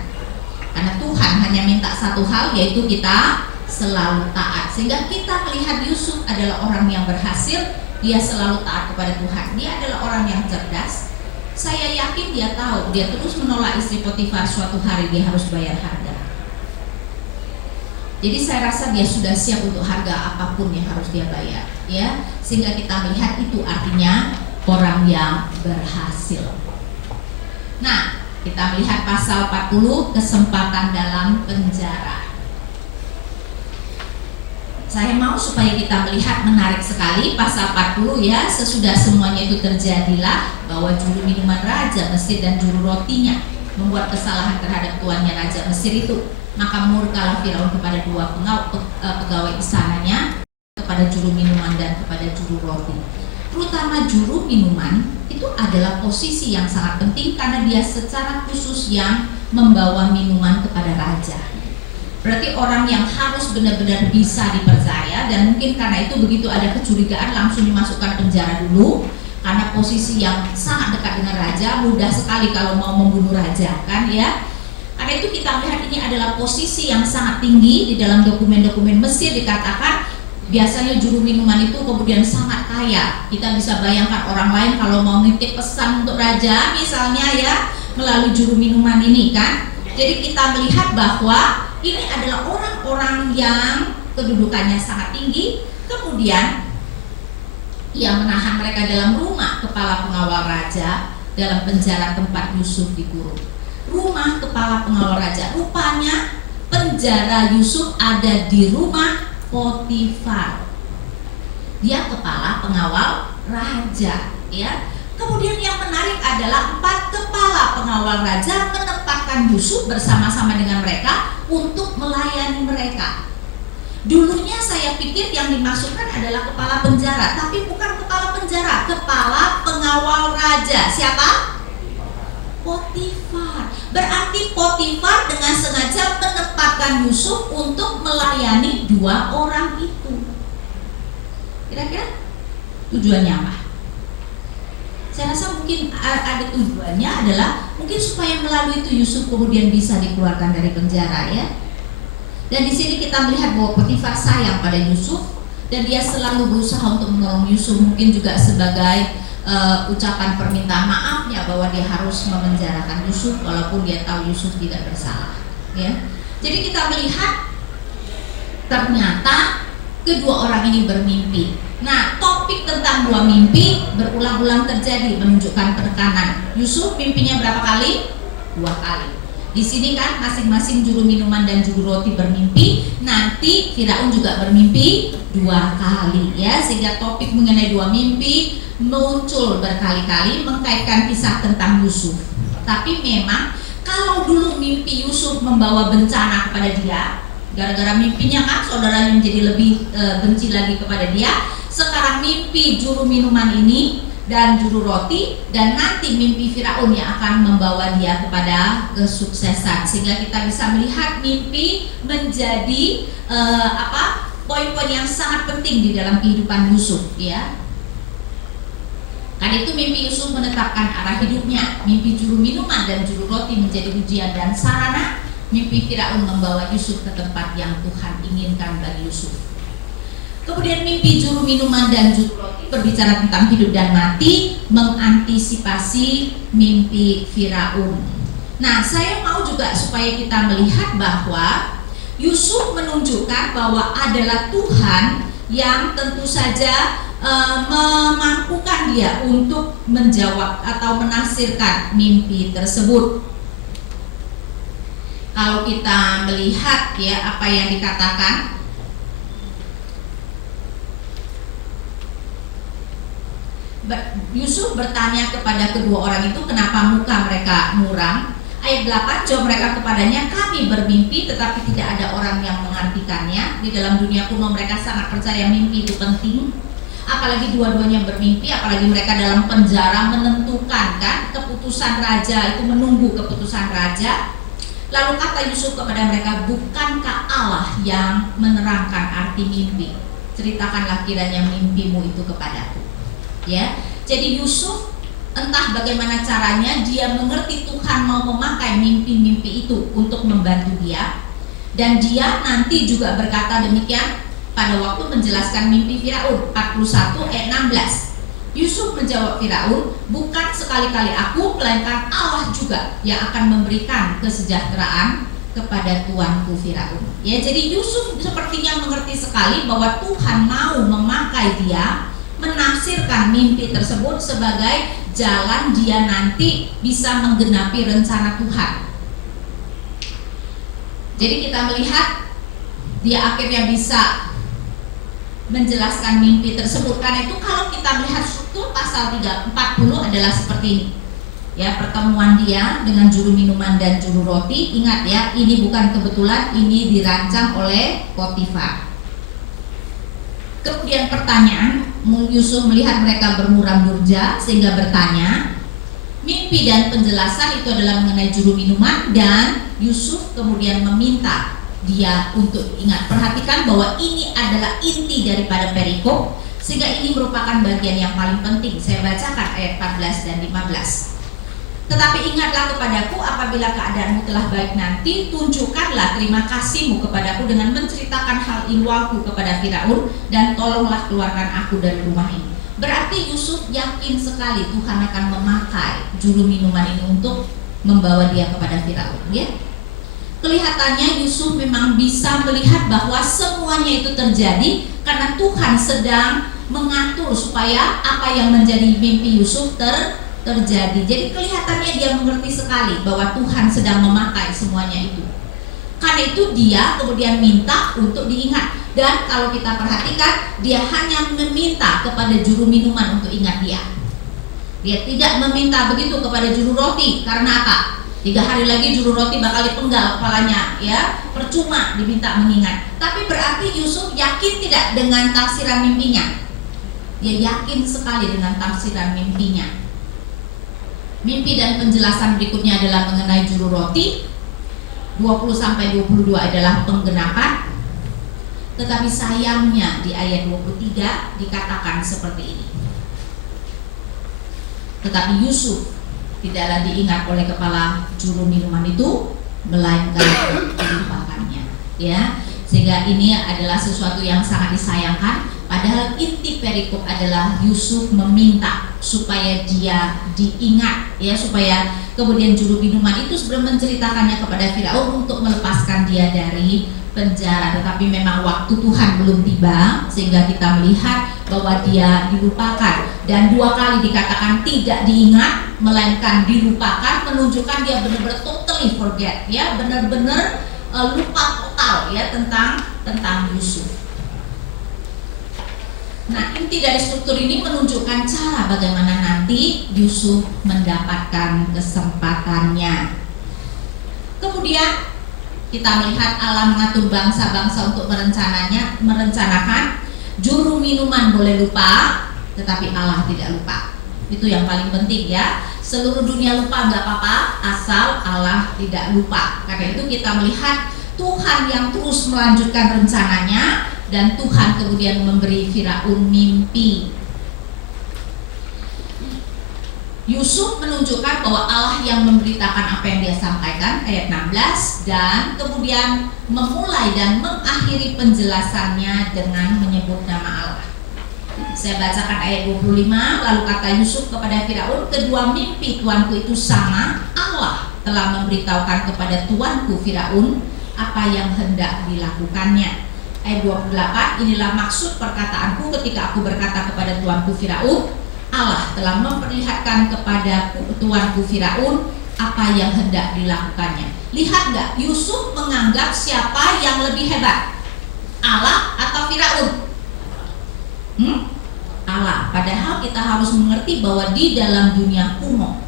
Karena Tuhan hanya minta satu hal, yaitu kita selalu taat. Sehingga kita melihat Yusuf adalah orang yang berhasil. Dia selalu taat kepada Tuhan. Dia adalah orang yang cerdas. Saya yakin dia tahu, dia terus menolak istri Potifar, suatu hari dia harus bayar harga. Jadi saya rasa dia sudah siap untuk harga apapun yang harus dia bayar, ya. Sehingga kita melihat itu artinya orang yang berhasil. Nah, kita melihat pasal 40, kesempatan dalam penjara. Saya mau supaya kita melihat menarik sekali pasal 40 ya. Sesudah semuanya itu terjadilah bahwa juru minuman Raja Mesir dan juru rotinya membuat kesalahan terhadap tuannya Raja Mesir itu. Maka murkalah Firaun kepada dua pegawai istananya, kepada juru minuman dan kepada juru roti. Terutama juru minuman itu adalah posisi yang sangat penting karena dia secara khusus yang membawa minuman kepada raja. Berarti orang yang harus benar-benar bisa dipercaya, dan mungkin karena itu begitu ada kecurigaan langsung dimasukkan penjara dulu, karena posisi yang sangat dekat dengan raja, mudah sekali kalau mau membunuh raja, kan ya. Karena itu kita melihat ini adalah posisi yang sangat tinggi. Di dalam dokumen-dokumen Mesir dikatakan biasanya juru minuman itu kemudian sangat kaya. Kita bisa bayangkan orang lain kalau mau nitip pesan untuk raja misalnya ya, melalui juru minuman ini kan. Jadi kita melihat bahwa ini adalah orang-orang yang kedudukannya sangat tinggi, kemudian ia menahan mereka dalam rumah kepala pengawal raja, dalam penjara tempat Yusuf dikurung. Rumah kepala pengawal raja, rupanya penjara Yusuf ada di rumah Potifar. Dia kepala pengawal raja, ya. Kemudian yang menarik adalah 4 kepala pengawal raja menempatkan Yusuf bersama-sama dengan mereka untuk melayani mereka. Dulunya saya pikir yang dimaksudkan adalah kepala penjara, tapi bukan kepala penjara, kepala pengawal raja. Siapa? Potifar. Berarti Potifar dengan sengaja menempatkan Yusuf untuk melayani 2 orang itu. Kira-kira tujuannya apa? Saya rasa mungkin ada tujuannya adalah mungkin supaya melalui itu Yusuf kemudian bisa dikeluarkan dari penjara, ya. Dan di sini kita melihat bahwa Potifar sayang pada Yusuf dan dia selalu berusaha untuk menolong Yusuf, mungkin juga sebagai ucapan permintaan maafnya bahwa dia harus memenjarakan Yusuf walaupun dia tahu Yusuf tidak bersalah, ya. Jadi kita melihat ternyata kedua orang ini bermimpi. Nah, topik tentang 2 mimpi berulang-ulang terjadi, menunjukkan penekanan. Yusuf mimpinya berapa kali? 2 kali. Di sini kan masing-masing juru minuman dan juru roti bermimpi. Nanti Firaun juga bermimpi 2 kali, ya. Sehingga topik mengenai 2 mimpi muncul berkali-kali mengkaitkan kisah tentang Yusuf. Tapi memang kalau dulu mimpi Yusuf membawa bencana kepada dia, gara-gara mimpinya kan saudaranya menjadi lebih benci lagi kepada dia. Sekarang mimpi juru minuman ini dan juru roti, dan nanti mimpi Firaun yang akan membawa dia kepada kesuksesan. Sehingga kita bisa melihat mimpi menjadi poin-poin yang sangat penting di dalam kehidupan Yusuf, ya. Karena itu mimpi Yusuf menetapkan arah hidupnya. Mimpi juru minuman dan juru roti menjadi ujian dan sarana. Mimpi Firaun membawa Yusuf ke tempat yang Tuhan inginkan bagi Yusuf. Kemudian mimpi juru minuman dan juru roti berbicara tentang hidup dan mati, mengantisipasi mimpi Firaun. Nah, saya mau juga supaya kita melihat bahwa Yusuf menunjukkan bahwa adalah Tuhan yang tentu saja memampukan dia untuk menjawab atau menafsirkan mimpi tersebut. Kalau kita melihat, ya, apa yang dikatakan, Yusuf bertanya kepada kedua orang itu, kenapa muka mereka muram? Ayat 8, jawab mereka kepadanya, kami bermimpi tetapi tidak ada orang yang mengartikannya. Di dalam dunia kuno mereka sangat percaya mimpi itu penting. Apalagi dua-duanya bermimpi, apalagi mereka dalam penjara menentukan kan keputusan raja, itu menunggu keputusan raja. Lalu kata Yusuf kepada mereka, bukankah Allah yang menerangkan arti mimpi? Ceritakanlah kiranya mimpimu itu kepadaku. Ya, jadi Yusuf entah bagaimana caranya dia mengerti Tuhan mau memakai mimpi-mimpi itu untuk membantu dia, dan dia nanti juga berkata demikian pada waktu menjelaskan mimpi Firaun 41 ayat 16. Yusuf menjawab Firaun, bukan sekali-kali aku, melainkan Allah juga yang akan memberikan kesejahteraan kepada tuanku Firaun. Ya, jadi Yusuf sepertinya mengerti sekali bahwa Tuhan mau memakai dia menafsirkan mimpi tersebut sebagai jalan dia nanti bisa menggenapi rencana Tuhan. Jadi kita melihat dia akhirnya bisa menjelaskan mimpi tersebut. Karena itu kalau kita melihat struktur pasal 40 adalah seperti ini. Ya, pertemuan dia dengan juru minuman dan juru roti. Ingat ya, ini bukan kebetulan, ini dirancang oleh Potifar. Kemudian pertanyaan, Yusuf melihat mereka bermuram durja sehingga bertanya. Mimpi dan penjelasan itu adalah mengenai juru minuman, dan Yusuf kemudian meminta dia untuk ingat. Perhatikan bahwa ini adalah inti daripada perikop, sehingga ini merupakan bagian yang paling penting. Saya bacakan ayat 14 dan 15. Tetapi ingatlah kepadaku apabila keadaanmu telah baik nanti, tunjukkanlah terima kasihmu kepadaku dengan menceritakan hal ihwalku kepada Firaun, dan tolonglah keluarkan aku dari rumah ini. Berarti Yusuf yakin sekali Tuhan akan memakai juru minuman ini untuk membawa dia kepada Firaun, ya. Kelihatannya Yusuf memang bisa melihat bahwa semuanya itu terjadi karena Tuhan sedang mengatur supaya apa yang menjadi mimpi Yusuf terjadi. Jadi kelihatannya dia mengerti sekali bahwa Tuhan sedang memakai semuanya itu. Karena itu dia kemudian minta untuk diingat. Dan kalau kita perhatikan, dia hanya meminta kepada juru minuman untuk ingat dia. Dia tidak meminta begitu kepada juru roti. Karena apa? 3 hari lagi juru roti bakal dipenggal kepalanya, ya. Percuma diminta mengingat. Tapi berarti Yusuf yakin tidak dengan tafsiran mimpinya? Dia yakin sekali dengan tafsiran mimpinya. Mimpi dan penjelasan berikutnya adalah mengenai juru roti. 20-22 adalah penggenapan. Tetapi sayangnya di ayat 23 dikatakan seperti ini. Tetapi Yusuf tidaklah diingat oleh kepala juru minuman itu, melainkan dilupakannya, ya. Sehingga ini adalah sesuatu yang sangat disayangkan. Padahal inti perikop adalah Yusuf meminta supaya dia diingat, ya, supaya kemudian juru minuman itu sebenarnya menceritakannya kepada Firaun untuk melepaskan dia dari penjara. Tetapi memang waktu Tuhan belum tiba, sehingga kita melihat bahwa dia dilupakan. Dan 2 kali dikatakan tidak diingat, melainkan dilupakan, menunjukkan dia benar-benar totally forget, ya, benar-benar lupa total, ya, tentang Yusuf. Nah, inti dari struktur ini menunjukkan cara bagaimana nanti Yusuf mendapatkan kesempatannya. Kemudian kita melihat Allah mengatur bangsa-bangsa untuk merencanakan. Juru minuman boleh lupa, tetapi Allah tidak lupa. Itu yang paling penting, ya. Seluruh dunia lupa nggak apa-apa, asal Allah tidak lupa. Karena itu kita melihat Tuhan yang terus melanjutkan rencananya, dan Tuhan kemudian memberi Firaun mimpi. Yusuf menunjukkan bahwa Allah yang memberitakan apa yang dia sampaikan, ayat 16, dan kemudian memulai dan mengakhiri penjelasannya dengan menyebut nama Allah. Saya bacakan ayat 25, lalu kata Yusuf kepada Firaun, kedua mimpi tuanku itu sama, Allah telah memberitahukan kepada tuanku Firaun apa yang hendak dilakukannya. Ayat 28, inilah maksud perkataanku ketika aku berkata kepada tuanku Firaun, Allah telah memperlihatkan kepada tuanku Firaun apa yang hendak dilakukannya. Lihat gak, Yusuf menganggap siapa yang lebih hebat, Allah atau Firaun? Allah. Padahal kita harus mengerti bahwa di dalam dunia kuno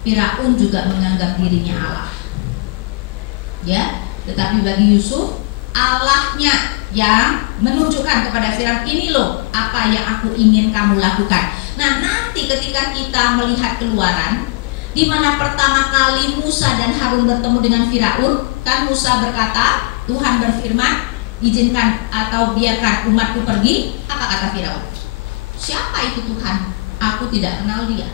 Firaun juga menganggap dirinya Allah, ya. Tetapi bagi Yusuf, Allahnya yang menunjukkan kepada Firaun, ini loh apa yang aku ingin kamu lakukan. Nah, nanti ketika kita melihat Keluaran, di mana pertama kali Musa dan Harun bertemu dengan Firaun, kan Musa berkata, Tuhan berfirman, izinkan atau biarkan umatku pergi. Apa kata Firaun? Siapa itu Tuhan? Aku tidak kenal dia.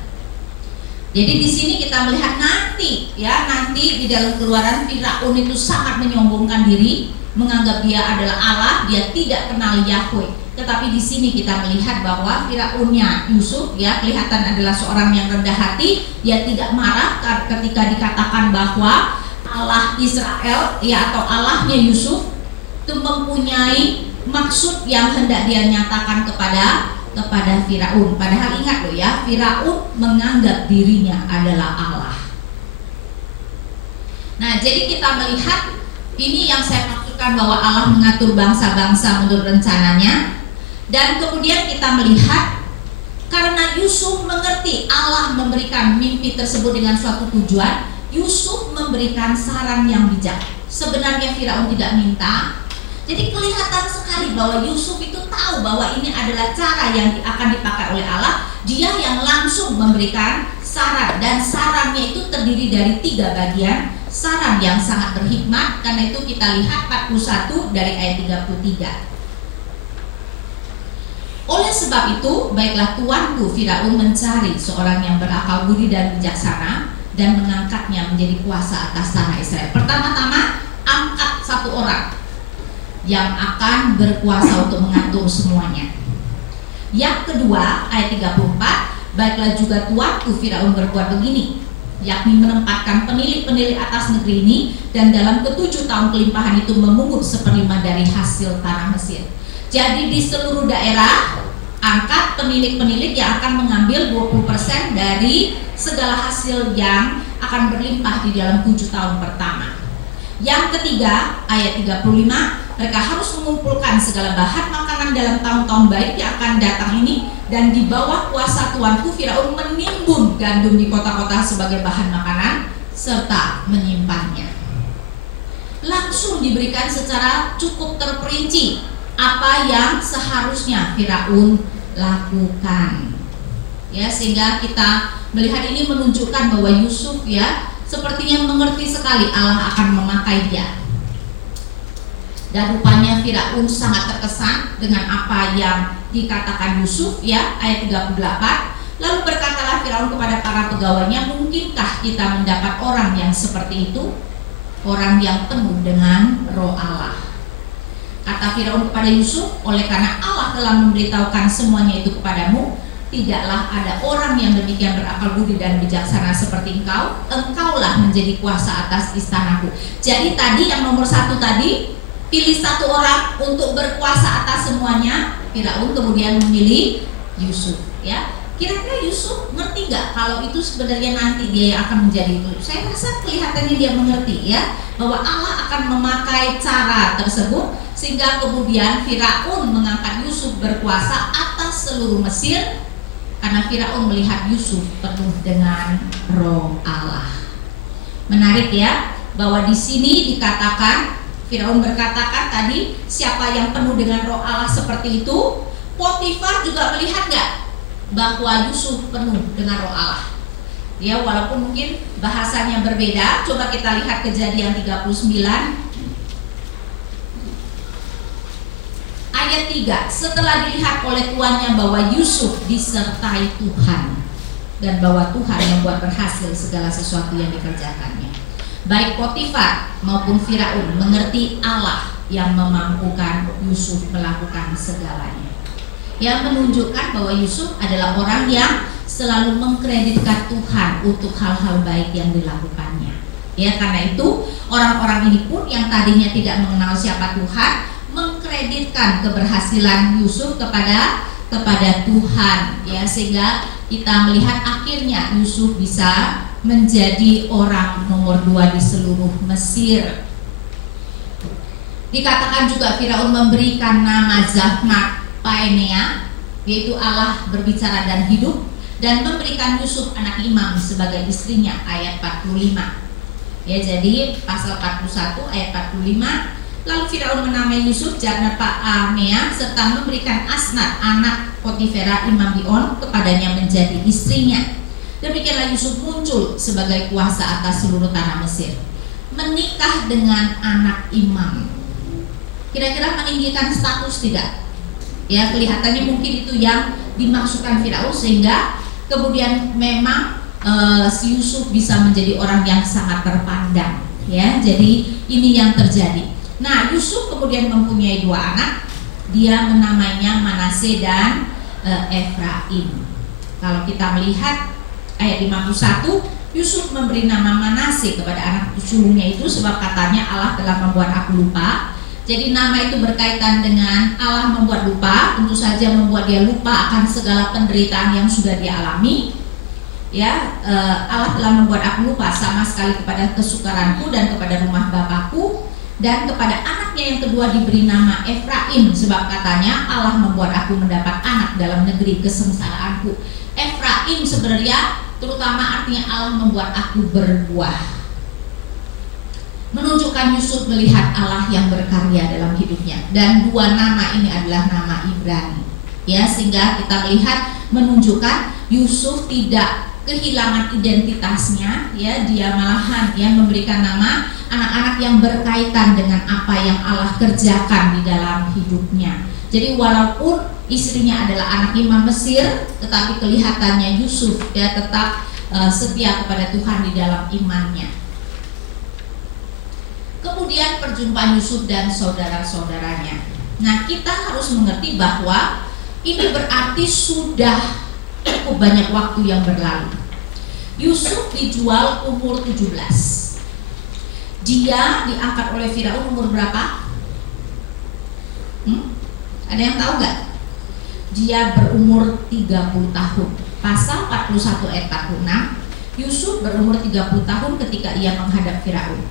Jadi di sini kita melihat nanti, ya, nanti di dalam Keluaran Firaun itu sangat menyombongkan diri, menganggap dia adalah Allah, dia tidak kenal Yahweh. Tetapi di sini kita melihat bahwa Firaunnya Yusuf, ya, kelihatan adalah seorang yang rendah hati. Dia tidak marah ketika dikatakan bahwa Allah Israel, ya, atau Allahnya Yusuf itu mempunyai maksud yang hendak dia nyatakan kepada Firaun. Padahal ingat loh, ya, Firaun menganggap dirinya adalah Allah. Nah, jadi kita melihat ini yang saya maksudkan bahwa Allah mengatur bangsa-bangsa menurut rencananya. Dan kemudian kita melihat karena Yusuf mengerti Allah memberikan mimpi tersebut dengan suatu tujuan, Yusuf memberikan saran yang bijak. Sebenarnya Firaun tidak minta. Jadi kelihatan sekali bahwa Yusuf itu tahu bahwa ini adalah cara yang akan dipakai oleh Allah. Dia yang langsung memberikan saran, dan sarannya itu terdiri dari 3 bagian. Saran yang sangat berhikmat. Karena itu kita lihat 41 dari ayat 33. Oleh sebab itu, baiklah tuanku Firaun mencari seorang yang berakal budi dan bijaksana dan mengangkatnya menjadi kuasa atas tanah Israel. Pertama-tama, angkat satu orang yang akan berkuasa untuk mengatur semuanya. Yang kedua, ayat 34, baiklah juga tuanku Firaun berbuat begini. yakni menempatkan penilik-penilik atas negeri ini, dan dalam ke-7 tahun kelimpahan itu memungut 1/5 dari hasil tanah Mesir. Jadi di seluruh daerah angkat penilik-penilik yang akan mengambil 20% dari segala hasil yang akan berlimpah di dalam 7 tahun pertama. Yang ketiga, ayat 35, mereka harus mengumpulkan segala bahan makanan dalam tahun-tahun baik yang akan datang ini, dan di bawah kuasa tuanku Firaun menimbun gandum di kota-kota sebagai bahan makanan serta menyimpannya. Langsung diberikan secara cukup terperinci apa yang seharusnya Firaun lakukan. Ya, sehingga kita melihat ini menunjukkan bahwa Yusuf ya sepertinya mengerti sekali Allah akan memakai dia. Dan rupanya Firaun sangat terkesan dengan apa yang dikatakan Yusuf ya, ayat 38. Lalu berkatalah Firaun kepada para pegawainya, mungkinkah kita mendapat orang yang seperti itu? Orang yang penuh dengan roh Allah. Kata Firaun kepada Yusuf, oleh karena Allah telah memberitahukan semuanya itu kepadamu, tidaklah ada orang yang demikian berakal budi dan bijaksana seperti engkau. Engkaulah menjadi kuasa atas istanaku. Jadi tadi yang nomor 1 tadi, pilih 1 orang untuk berkuasa atas semuanya. Firaun kemudian memilih Yusuf. Ya, kira-kira Yusuf ngerti nggak kalau itu sebenarnya nanti dia yang akan menjadi itu? Saya rasa kelihatannya dia mengerti ya, bahwa Allah akan memakai cara tersebut sehingga kemudian Firaun mengangkat Yusuf berkuasa atas seluruh Mesir. Karena Firaun melihat Yusuf penuh dengan roh Allah. Menarik ya, bahwa di sini dikatakan Firaun berkatakan tadi, siapa yang penuh dengan roh Allah seperti itu. Potifar juga melihat nggak bahwa Yusuf penuh dengan roh Allah. Ya, walaupun mungkin bahasanya berbeda. Coba kita lihat Kejadian 39 ayat 3. Setelah dilihat oleh tuannya bahwa Yusuf disertai Tuhan dan bahwa Tuhan membuat berhasil segala sesuatu yang dikerjakannya, baik Potifar maupun Firaun mengerti Allah yang memampukan Yusuf melakukan segalanya. Yang menunjukkan bahwa Yusuf adalah orang yang selalu mengkreditkan Tuhan untuk hal-hal baik yang dilakukannya. Ya, karena itu orang-orang ini pun yang tadinya tidak mengenal siapa Tuhan mengkreditkan keberhasilan Yusuf kepada Tuhan, ya, sehingga kita melihat akhirnya Yusuf bisa menjadi orang nomor 2 di seluruh Mesir. Dikatakan juga Firaun memberikan nama Zafnat Paenea, yaitu Allah berbicara dan hidup, dan memberikan Yusuf anak imam sebagai istrinya, ayat 45. Ya, jadi pasal 41 ayat 45. Lalu Firaun menamai Yusuf Zafnat Paenea serta memberikan Asnat anak Potifera imam di On kepadanya menjadi istrinya. Demikianlah Yusuf muncul sebagai kuasa atas seluruh tanah Mesir. Menikah dengan anak imam, kira-kira meninggikan status tidak? Ya, kelihatannya mungkin itu yang dimaksudkan Firaun, sehingga kemudian memang si Yusuf bisa menjadi orang yang sangat terpandang. Ya, jadi ini yang terjadi. Nah, Yusuf kemudian mempunyai 2 anak. Dia menamainya Manase dan Efraim. Kalau kita melihat ayat 51, Yusuf memberi nama Manase kepada anak sulungnya itu sebab katanya Allah telah membuat aku lupa. Jadi nama itu berkaitan dengan Allah membuat lupa, tentu saja membuat dia lupa akan segala penderitaan yang sudah dia alami. Ya, Allah telah membuat aku lupa sama sekali kepada kesukaranku dan kepada rumah bapakku. Dan kepada anaknya yang kedua diberi nama Efraim sebab katanya Allah membuat aku mendapat anak dalam negeri kesengsaraanku. Efraim sebenarnya terutama artinya Allah membuat aku berbuah. Menunjukkan Yusuf melihat Allah yang berkarya dalam hidupnya. Dan 2 nama ini adalah nama Ibrani. Ya, sehingga kita melihat menunjukkan Yusuf tidak kehilangan identitasnya, ya, dia malahan yang memberikan nama anak-anak yang berkaitan dengan apa yang Allah kerjakan di dalam hidupnya. Jadi walaupun istrinya adalah anak imam Mesir, tetapi kelihatannya Yusuf dia tetap setia kepada Tuhan di dalam imannya. Kemudian perjumpaan Yusuf dan saudara-saudaranya. Nah, kita harus mengerti bahwa ini berarti sudah cukup banyak waktu yang berlalu. Yusuf dijual umur 17. Dia diangkat oleh Firaun umur berapa? Ada yang tahu nggak? Dia berumur 30 tahun. Pasal 41 ayat 46, Yusuf berumur 30 tahun ketika ia menghadap Firaun.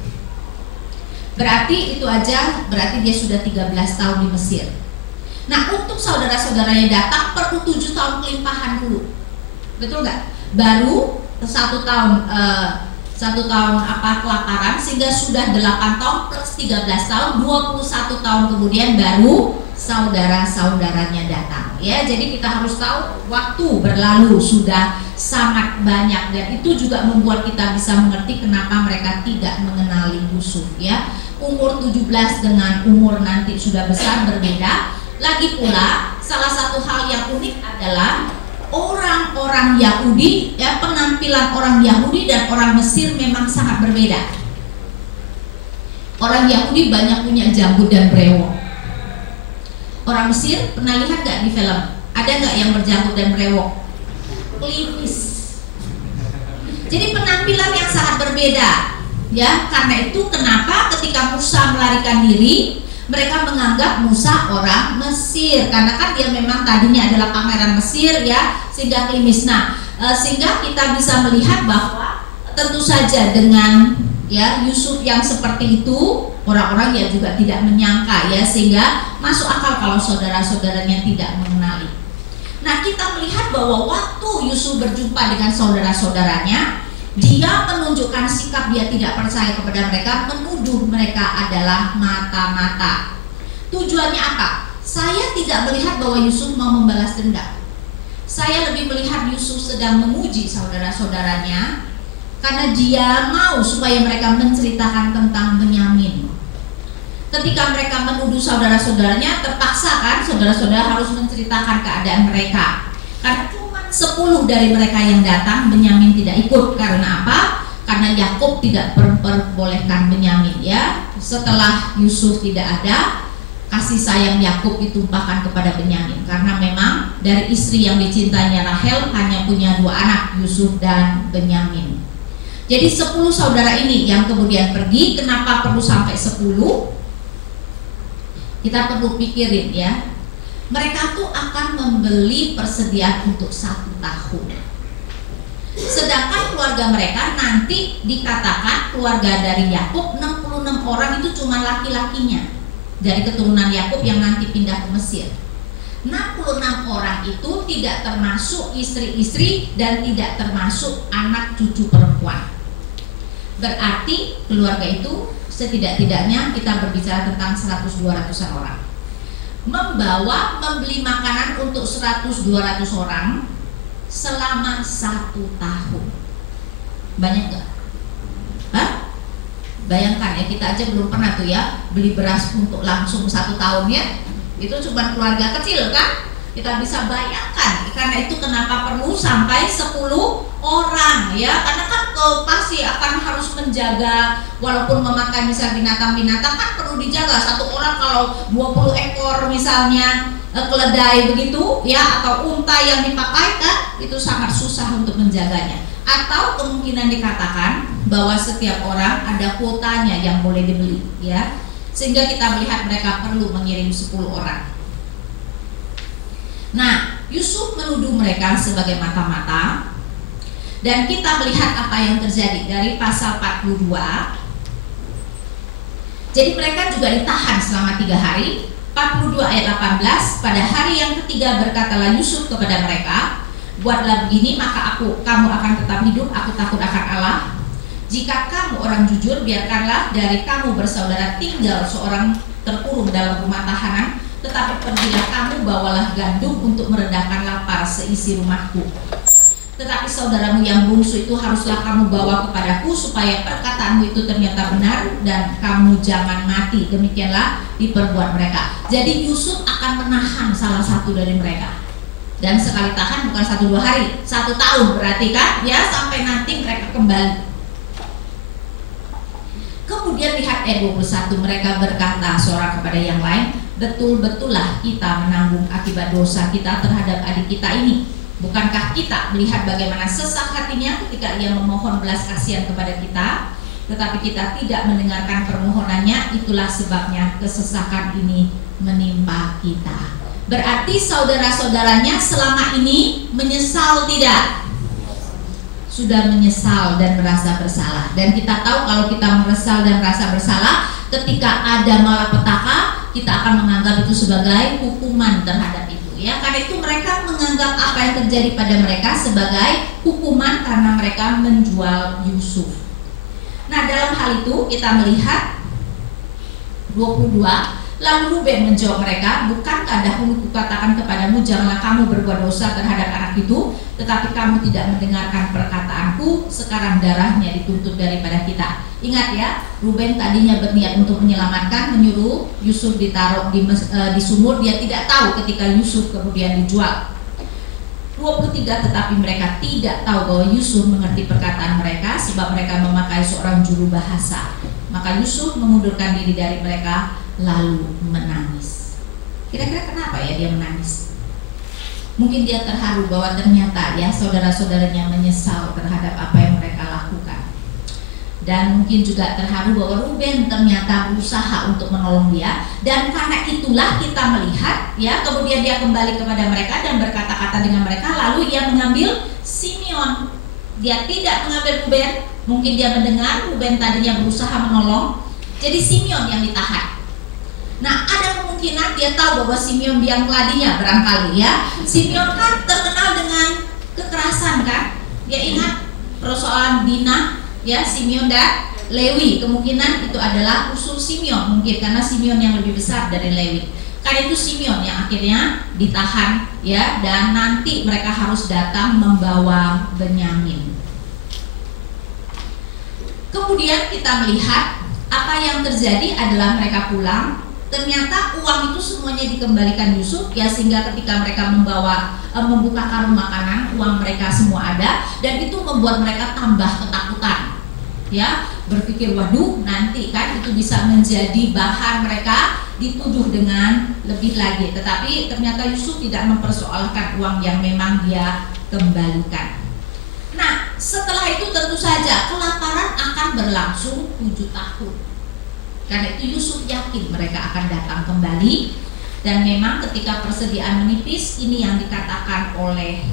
Berarti itu aja, berarti dia sudah 13 tahun di Mesir. Nah, untuk saudara-saudaranya datang perlu 7 tahun kelimpahan dulu. Betul nggak? Baru 1 tahun kelaparan, sehingga sudah 8 tahun plus 13 tahun, 21 tahun kemudian baru saudara-saudaranya datang. Ya, jadi kita harus tahu waktu berlalu sudah sangat banyak, dan itu juga membuat kita bisa mengerti kenapa mereka tidak mengenali Yusuf. Ya, umur 17 dengan umur nanti sudah besar berbeda. Lagi pula salah satu hal yang unik adalah orang-orang Yahudi, ya, penampilan orang Yahudi dan orang Mesir memang sangat berbeda. Orang Yahudi banyak punya janggut dan brewok. Orang Mesir, pernah lihat gak di film? Ada gak yang berjanggut dan brewok? Klimis. Jadi penampilan yang sangat berbeda. Ya, karena itu kenapa ketika Musa melarikan diri, mereka menganggap Musa orang Mesir, karena kan dia memang tadinya adalah pangeran Mesir, ya, sehingga klimis. Nah, sehingga kita bisa melihat bahwa tentu saja dengan, ya, Yusuf yang seperti itu, orang-orang ya juga tidak menyangka, ya, sehingga masuk akal kalau saudara-saudaranya tidak mengenali. Nah, kita melihat bahwa waktu Yusuf berjumpa dengan saudara-saudaranya, dia menunjukkan sikap dia tidak percaya kepada mereka, menuduh mereka adalah mata-mata. Tujuannya apa? Saya tidak melihat bahwa Yusuf mau membalas dendam. Saya lebih melihat Yusuf sedang memuji saudara-saudaranya, karena dia mau supaya mereka menceritakan tentang Benyamin. Ketika mereka menuduh saudara-saudaranya, terpaksa kan saudara-saudara harus menceritakan keadaan mereka. Karena cuma 10 dari mereka yang datang, Benyamin tidak ikut. Karena apa? Karena Yakub tidak memperbolehkan Benyamin, ya. Setelah Yusuf tidak ada, kasih sayang Yakub ditumpahkan kepada Benyamin, karena memang dari istri yang dicintainya Rahel hanya punya 2 anak, Yusuf dan Benyamin. Jadi 10 saudara ini yang kemudian pergi. Kenapa perlu sampai 10? Kita perlu pikirin, ya. Mereka tuh akan membeli persediaan untuk 1 tahun. Sedangkan keluarga mereka nanti dikatakan keluarga dari Yakub 66 orang itu cuma laki-lakinya dari keturunan Yakub yang nanti pindah ke Mesir. 66 orang itu tidak termasuk istri-istri dan tidak termasuk anak cucu perempuan. Berarti keluarga itu setidak-tidaknya kita berbicara tentang 100-200an orang. Membeli makanan untuk 100-200 orang selama 1 tahun. Banyak gak? Hah? Bayangkan, ya, kita aja belum pernah tuh, ya, beli beras untuk langsung 1 tahun, ya. Itu cuma keluarga kecil kan? Kita bisa bayangkan. Karena itu kenapa perlu sampai 10 orang, ya. Karena kan pasti akan harus menjaga, walaupun memakan misal binatang-binatang kan perlu dijaga. 1 orang kalau 20 ekor misalnya keledai begitu, ya, atau unta yang dipakai kan, itu sangat susah untuk menjaganya. Atau kemungkinan dikatakan bahwa setiap orang ada kuotanya yang boleh dibeli, ya. Sehingga kita melihat mereka perlu mengirim 10 orang. Nah, Yusuf menuduh mereka sebagai mata-mata, dan kita melihat apa yang terjadi dari pasal 42. Jadi mereka juga ditahan selama 3 hari. 42 ayat 18, pada hari yang ketiga berkatalah Yusuf kepada mereka, buatlah begini, maka kamu akan tetap hidup, aku takut akan Allah. Jika kamu orang jujur, biarkanlah dari kamu bersaudara tinggal seorang terkurung dalam rumah tahanan, tetapi pergilah kamu, bawalah gandum untuk meredahkan lapar seisi rumahku. Tetapi saudaramu yang bungsu itu haruslah kamu bawa kepadaku, supaya perkataanmu itu ternyata benar dan kamu jangan mati. Demikianlah diperbuat mereka. Jadi Yusuf akan menahan salah satu dari mereka. Dan sekali tahan bukan 1-2 hari, 1 tahun berarti kan, ya, sampai nanti mereka kembali. Kemudian lihat ayat 21, mereka berkata seorang kepada yang lain, betul-betullah kita menanggung akibat dosa kita terhadap adik kita ini. Bukankah kita melihat bagaimana sesak hatinya ketika ia memohon belas kasihan kepada kita, tetapi kita tidak mendengarkan permohonannya? Itulah sebabnya kesesakan ini menimpa kita. Berarti saudara-saudaranya selama ini menyesal tidak? Sudah menyesal dan merasa bersalah. Dan kita tahu kalau kita menyesal dan merasa bersalah, ketika ada malapetaka, kita akan menganggap itu sebagai hukuman terhadap itu. Ya, karena itu mereka menganggap apa yang terjadi pada mereka sebagai hukuman karena mereka menjual Yusuf. Nah, dalam hal itu kita melihat 22, lalu Ruben menjawab mereka, bukankah dahulu kukatakan kepadamu, janganlah kamu berbuat dosa terhadap anak itu, tetapi kamu tidak mendengarkan perkataanku, sekarang darahnya dituntut daripada kita. Ingat ya, Ruben tadinya berniat untuk menyelamatkan, menyuruh Yusuf ditaruh di sumur. Dia tidak tahu ketika Yusuf kemudian dijual. 23, tetapi mereka tidak tahu bahwa Yusuf mengerti perkataan mereka, sebab mereka memakai seorang juru bahasa. Maka Yusuf mengundurkan diri dari mereka lalu menangis. Kira-kira kenapa ya dia menangis? Mungkin dia terharu bahwa ternyata ya saudara-saudaranya menyesal terhadap apa yang mereka lakukan. Dan mungkin juga terharu bahwa Ruben ternyata berusaha untuk menolong dia. Dan karena itulah kita melihat ya, kemudian dia kembali kepada mereka dan berkata-kata dengan mereka. Lalu ia mengambil Simeon. Dia tidak mengambil Ruben. Mungkin dia mendengar Ruben tadinya berusaha menolong, jadi Simeon yang ditahan. Nah, ada kemungkinan dia tahu bahwa Simeon biang keladinya barangkali ya. Simeon kan terkenal dengan kekerasan kan. Dia ingat persoalan Dina ya, Simeon dan Lewi. Kemungkinan itu adalah usul Simeon mungkin, karena Simeon yang lebih besar dari Lewi. Karena itu Simeon yang akhirnya ditahan ya, dan nanti mereka harus datang membawa Benyamin. Kemudian kita melihat apa yang terjadi adalah mereka pulang. Ternyata uang itu semuanya dikembalikan Yusuf ya, sehingga ketika mereka membuka karung makanan, uang mereka semua ada, dan itu membuat mereka tambah ketakutan. Ya, berpikir waduh nanti kan itu bisa menjadi bahan mereka dituduh dengan lebih lagi. Tetapi ternyata Yusuf tidak mempersoalkan uang yang memang dia kembalikan. Nah, setelah itu tentu saja kelaparan akan berlangsung 7 tahun. Karena itu Yusuf yakin mereka akan datang kembali. Dan memang ketika persediaan menipis, ini yang dikatakan oleh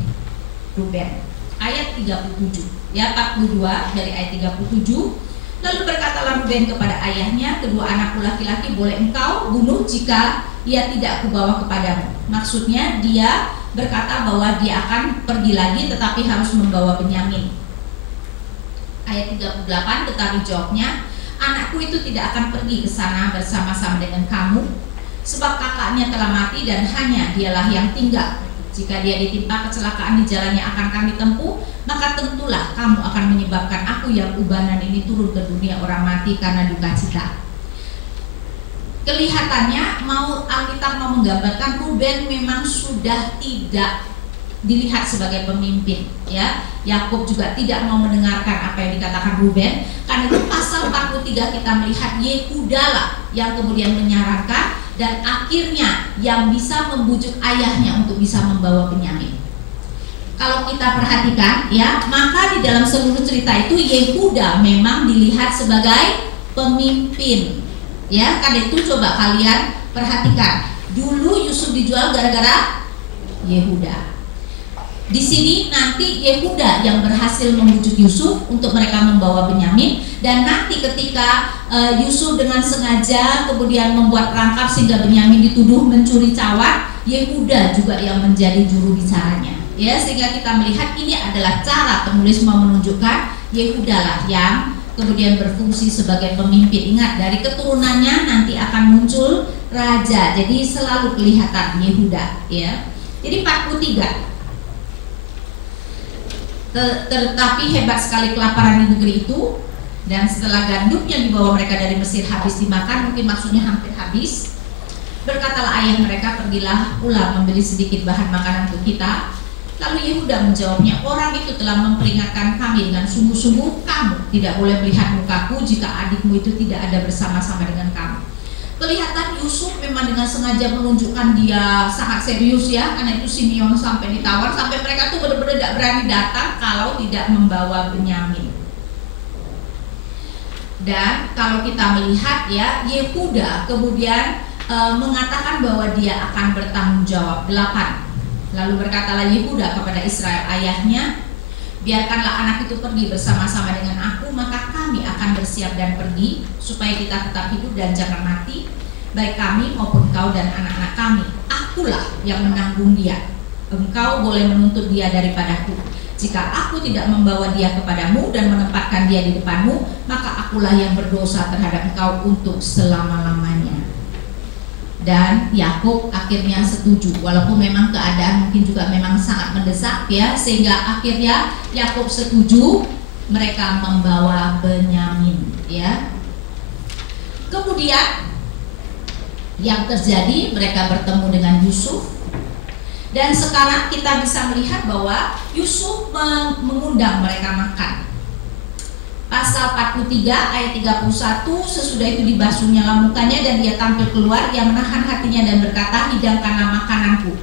Ruben. Ayat 37 ya, 42 dari ayat 37. Lalu berkatalah Ruben kepada ayahnya, kedua anakku laki-laki boleh engkau bunuh jika ia tidak kubawa kepadamu. Maksudnya dia berkata bahwa dia akan pergi lagi tetapi harus membawa Benyamin. Ayat 38, tetapi jawabnya, anakku itu tidak akan pergi ke sana bersama-sama dengan kamu, sebab kakaknya telah mati dan hanya dialah yang tinggal. Jika dia ditimpa kecelakaan di jalan yang akan kami tempuh, maka tentulah kamu akan menyebabkan aku yang ubanan ini turun ke dunia orang mati karena duka cita. Kelihatannya Alkitab mau menggambarkan Ruben memang sudah tidak dilihat sebagai pemimpin ya. Yakub juga tidak mau mendengarkan apa yang dikatakan Ruben. Karena itu pasal 43 kita melihat Yehuda lah yang kemudian menyarankan dan akhirnya yang bisa membujuk ayahnya untuk bisa membawa Benyamin. Kalau kita perhatikan ya, maka di dalam seluruh cerita itu Yehuda memang dilihat sebagai pemimpin ya. Karena itu coba kalian perhatikan, dulu Yusuf dijual gara-gara Yehuda. Di sini nanti Yehuda yang berhasil membujuk Yusuf untuk mereka membawa Benyamin, dan nanti ketika Yusuf dengan sengaja kemudian membuat perangkap sehingga Benyamin dituduh mencuri cawan, Yehuda juga yang menjadi juru bicaranya. Ya, sehingga kita melihat ini adalah cara penulis mau menunjukkan Yehuda lah yang kemudian berfungsi sebagai pemimpin. Ingat, dari keturunannya nanti akan muncul raja. Jadi selalu kelihatan Yehuda ya. Jadi 43. Tetapi hebat sekali kelaparan di negeri itu, dan setelah gandum yang dibawa mereka dari Mesir habis dimakan, mungkin maksudnya hampir habis, berkatalah ayah mereka, pergilah pula membeli sedikit bahan makanan untuk kita. Lalu Yehuda menjawabnya, orang itu telah memperingatkan kami dengan sungguh-sungguh, kamu tidak boleh melihat mukaku jika adikmu itu tidak ada bersama-sama dengan kamu. Kelihatan Yusuf memang dengan sengaja menunjukkan dia sangat serius ya, karena itu Simeon sampai ditawar, sampai mereka tuh benar-benar tidak berani datang kalau tidak membawa Benyamin. Dan kalau kita melihat ya, Yehuda kemudian mengatakan bahwa dia akan bertanggung jawab. 8. Lalu berkatalah Yehuda kepada Israel ayahnya, biarkanlah anak itu pergi bersama-sama dengan aku, maka kami akan bersiap dan pergi, supaya kita tetap hidup dan jangan mati, baik kami maupun kau dan anak-anak kami. Akulah yang menanggung dia. Engkau boleh menuntut dia daripadaku. Jika aku tidak membawa dia kepadamu dan menempatkan dia di depanmu, maka akulah yang berdosa terhadap engkau untuk selama-lamanya. Dan Yakub akhirnya setuju, walaupun memang keadaan mungkin juga memang sangat mendesak ya, sehingga akhirnya Yakub setuju mereka membawa Benyamin ya. Kemudian yang terjadi, mereka bertemu dengan Yusuf. Dan sekarang kita bisa melihat bahwa Yusuf mengundang mereka makan. Pasal 43 ayat 31, sesudah itu dibasuhnya mukanya dan dia tampil keluar, ia menahan hatinya dan berkata, hidangkanlah makananku.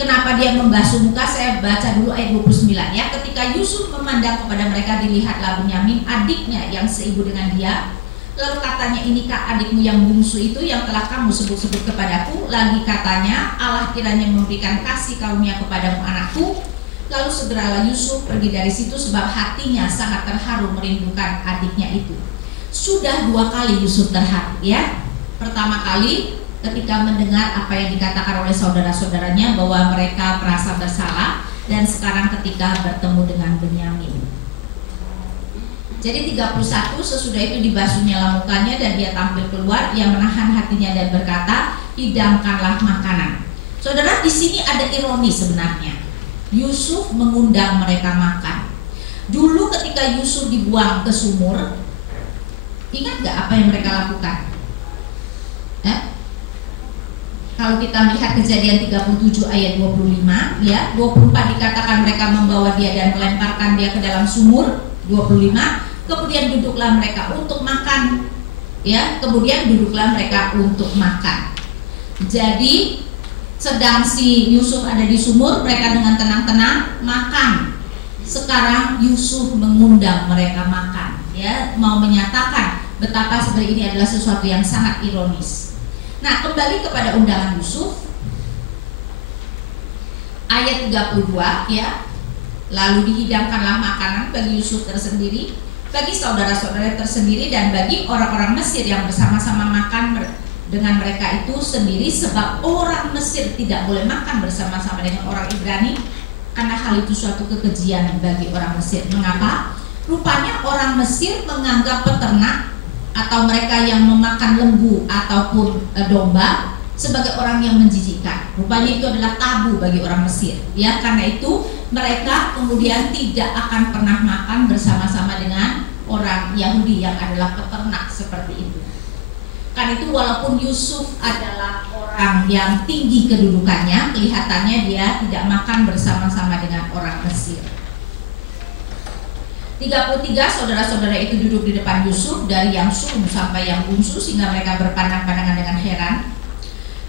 Kenapa dia membasuh muka? Saya baca dulu ayat 29 ya. Ketika Yusuf memandang kepada mereka, dilihatlah Benyamin adiknya yang seibu dengan dia. Lalu katanya, inikah adikmu yang bungsu itu yang telah kamu sebut-sebut kepadaku? Lagi katanya, Allah kiranya memberikan kasih karunia kepadamu anakku. Lalu segeralah Yusuf pergi dari situ sebab hatinya sangat terharu merindukan adiknya itu. Sudah 2 kali Yusuf terharu ya. Pertama kali ketika mendengar apa yang dikatakan oleh saudara-saudaranya bahwa mereka merasa bersalah, dan sekarang ketika bertemu dengan Benyamin. Jadi 31, sesudah itu dibasuhnya mukanya dan dia tampil keluar, ia menahan hatinya dan berkata, hidangkanlah makanan. Saudara, di sini ada ironi sebenarnya. Yusuf mengundang mereka makan. Dulu ketika Yusuf dibuang ke sumur, ingat gak apa yang mereka lakukan? Kalau kita melihat Kejadian 37 ayat 25 ya, 24 dikatakan mereka membawa dia dan melemparkan dia ke dalam sumur. 25, kemudian duduklah mereka untuk makan ya, kemudian duduklah mereka untuk makan. Jadi sedang si Yusuf ada di sumur, mereka dengan tenang-tenang makan. Sekarang Yusuf mengundang mereka makan ya, mau menyatakan betapa sebenarnya ini adalah sesuatu yang sangat ironis. Nah, kembali kepada undangan Yusuf ayat 32 ya. Lalu dihidangkanlah makanan bagi Yusuf tersendiri, bagi saudara-saudara tersendiri, dan bagi orang-orang Mesir yang bersama-sama makan dengan mereka itu sendiri, sebab orang Mesir tidak boleh makan bersama-sama dengan orang Ibrani, karena hal itu suatu kekejian bagi orang Mesir. Mengapa? Rupanya orang Mesir menganggap peternak atau mereka yang memakan lembu ataupun domba sebagai orang yang menjijikkan. Rupanya itu adalah tabu bagi orang Mesir ya, karena itu mereka kemudian tidak akan pernah makan bersama-sama dengan orang Yahudi yang adalah peternak seperti itu. Karena itu walaupun Yusuf adalah orang yang tinggi kedudukannya, kelihatannya dia tidak makan bersama-sama dengan orang Mesir. 33, saudara-saudara itu duduk di depan Yusuf, dari yang sulung sampai yang bungsu, sehingga mereka berpandang-pandangan dengan heran.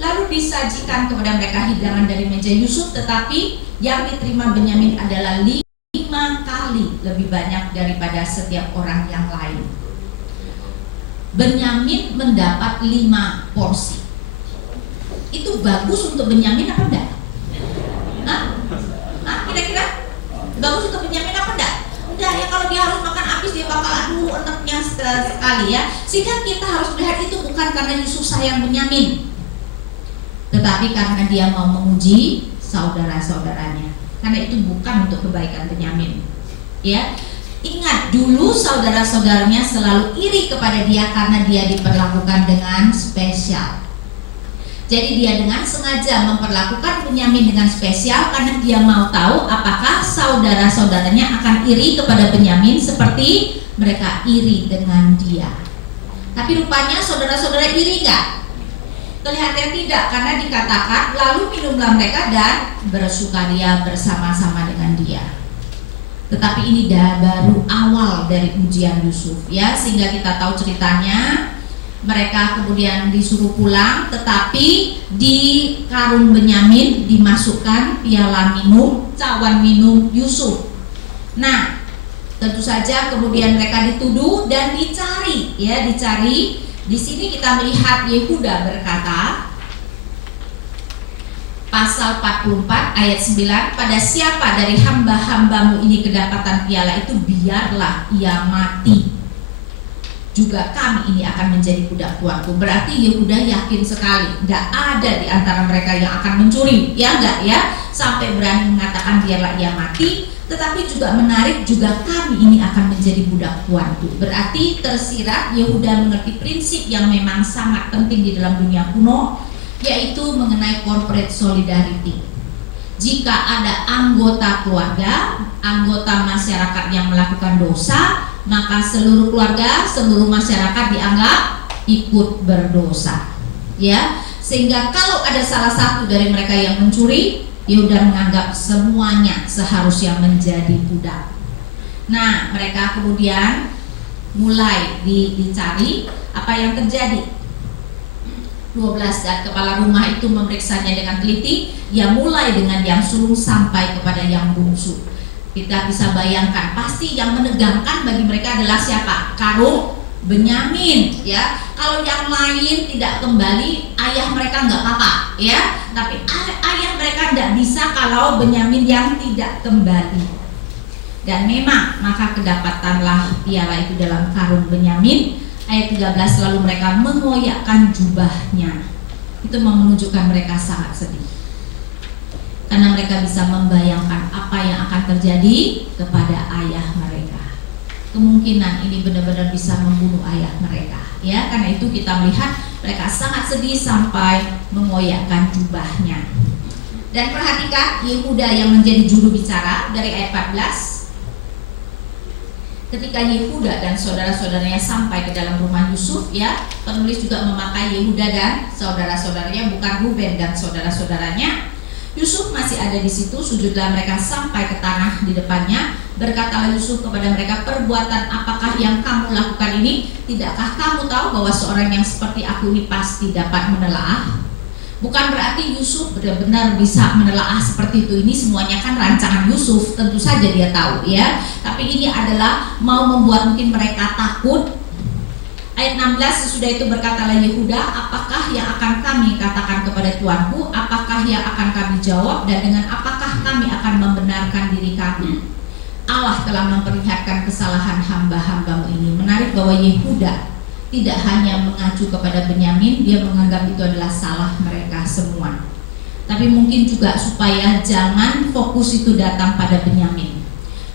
Lalu disajikan kepada mereka hidangan dari meja Yusuf, tetapi yang diterima Benyamin adalah 5 kali lebih banyak daripada setiap orang yang lain. Benyamin mendapat 5 porsi. Itu bagus untuk Benyamin apa enggak? Kira-kira bagus untuk Benyamin apa enggak? Enggak ya, kalau dia harus makan habis dia bakal aduh enaknya sekali ya. Sehingga kita harus melihat itu bukan karena Yusuf sayang Benyamin, tetapi karena dia mau menguji saudara-saudaranya. Karena itu bukan untuk kebaikan Benyamin. Ya, ingat dulu saudara-saudaranya selalu iri kepada dia karena dia diperlakukan dengan spesial. Jadi dia dengan sengaja memperlakukan Benyamin dengan spesial karena dia mau tahu apakah saudara-saudaranya akan iri kepada Benyamin seperti mereka iri dengan dia. Tapi rupanya saudara-saudara iri enggak? Kelihatannya tidak, karena dikatakan lalu minumlah mereka dan bersukaria bersama-sama dengan dia. Tetapi ini baru awal dari ujian Yusuf ya, sehingga kita tahu ceritanya mereka kemudian disuruh pulang, tetapi di karung Benyamin dimasukkan piala minum, cawan minum Yusuf. Nah, tentu saja kemudian mereka dituduh dan dicari, ya, dicari. Di sini kita melihat Yehuda berkata, pasal 44 ayat 9, pada siapa dari hamba-hambamu ini kedapatan piala itu, biarlah ia mati. Juga kami ini akan menjadi budak tuanku. Berarti Yehuda yakin sekali, nggak ada di antara mereka yang akan mencuri, ya enggak ya, sampai berani mengatakan biarlah ia mati. Tetapi juga menarik, juga kami ini akan menjadi budak tuanku. Berarti tersirat Yehuda mengerti prinsip yang memang sangat penting di dalam dunia kuno, yaitu mengenai corporate solidarity. Jika ada anggota keluarga, anggota masyarakat yang melakukan dosa, maka seluruh keluarga, seluruh masyarakat dianggap ikut berdosa, ya. Sehingga kalau ada salah satu dari mereka yang mencuri, Yehuda menganggap semuanya seharusnya menjadi budak. Nah, mereka kemudian mulai dicari. Apa yang terjadi? 12, dan kepala rumah itu memeriksanya dengan teliti. Ia mulai dengan yang sulung sampai kepada yang bungsu. Kita bisa bayangkan, pasti yang menegangkan bagi mereka adalah siapa? Karung Benyamin, ya. Kalau yang lain tidak kembali, ayah mereka nggak apa-apa, ya. Tapi ayah mereka tidak bisa kalau Benyamin yang tidak kembali. Dan memang maka kedapatanlah piala itu dalam karung Benyamin. Ayat 13, lalu mereka mengoyakkan jubahnya. Itu menunjukkan mereka sangat sedih, karena mereka bisa membayangkan apa yang akan terjadi kepada ayah mereka. Kemungkinan ini benar-benar bisa membunuh ayah mereka, ya. Karena itu kita melihat mereka sangat sedih sampai mengoyakkan jubahnya. Dan perhatikan Yehuda yang menjadi juru bicara dari ayat 14. Ketika Yehuda dan saudara-saudaranya sampai ke dalam rumah Yusuf, ya, penulis juga memakai Yehuda dan saudara-saudaranya, bukan Ruben dan saudara-saudaranya. Yusuf masih ada di situ, sujudlah mereka sampai ke tanah di depannya. Berkatalah Yusuf kepada mereka, perbuatan apakah yang kamu lakukan ini? Tidakkah kamu tahu bahwa seorang yang seperti aku ini pasti dapat menelaah? Bukan berarti Yusuf benar-benar bisa menelaah seperti itu. Ini semuanya kan rancangan Yusuf, tentu saja dia tahu, ya. Tapi ini adalah mau membuat mungkin mereka takut. Ayat 16, sesudah itu berkatalah Yehuda, apakah yang akan kami katakan kepada tuanku? Apakah yang akan kami jawab? Dan dengan apakah kami akan membenarkan diri kami? Allah telah memperlihatkan kesalahan hamba-hambamu ini. Menarik bahwa Yehuda tidak hanya mengacu kepada Benyamin, dia menganggap itu adalah salah mereka semua. Tapi mungkin juga supaya jangan fokus itu datang pada Benyamin.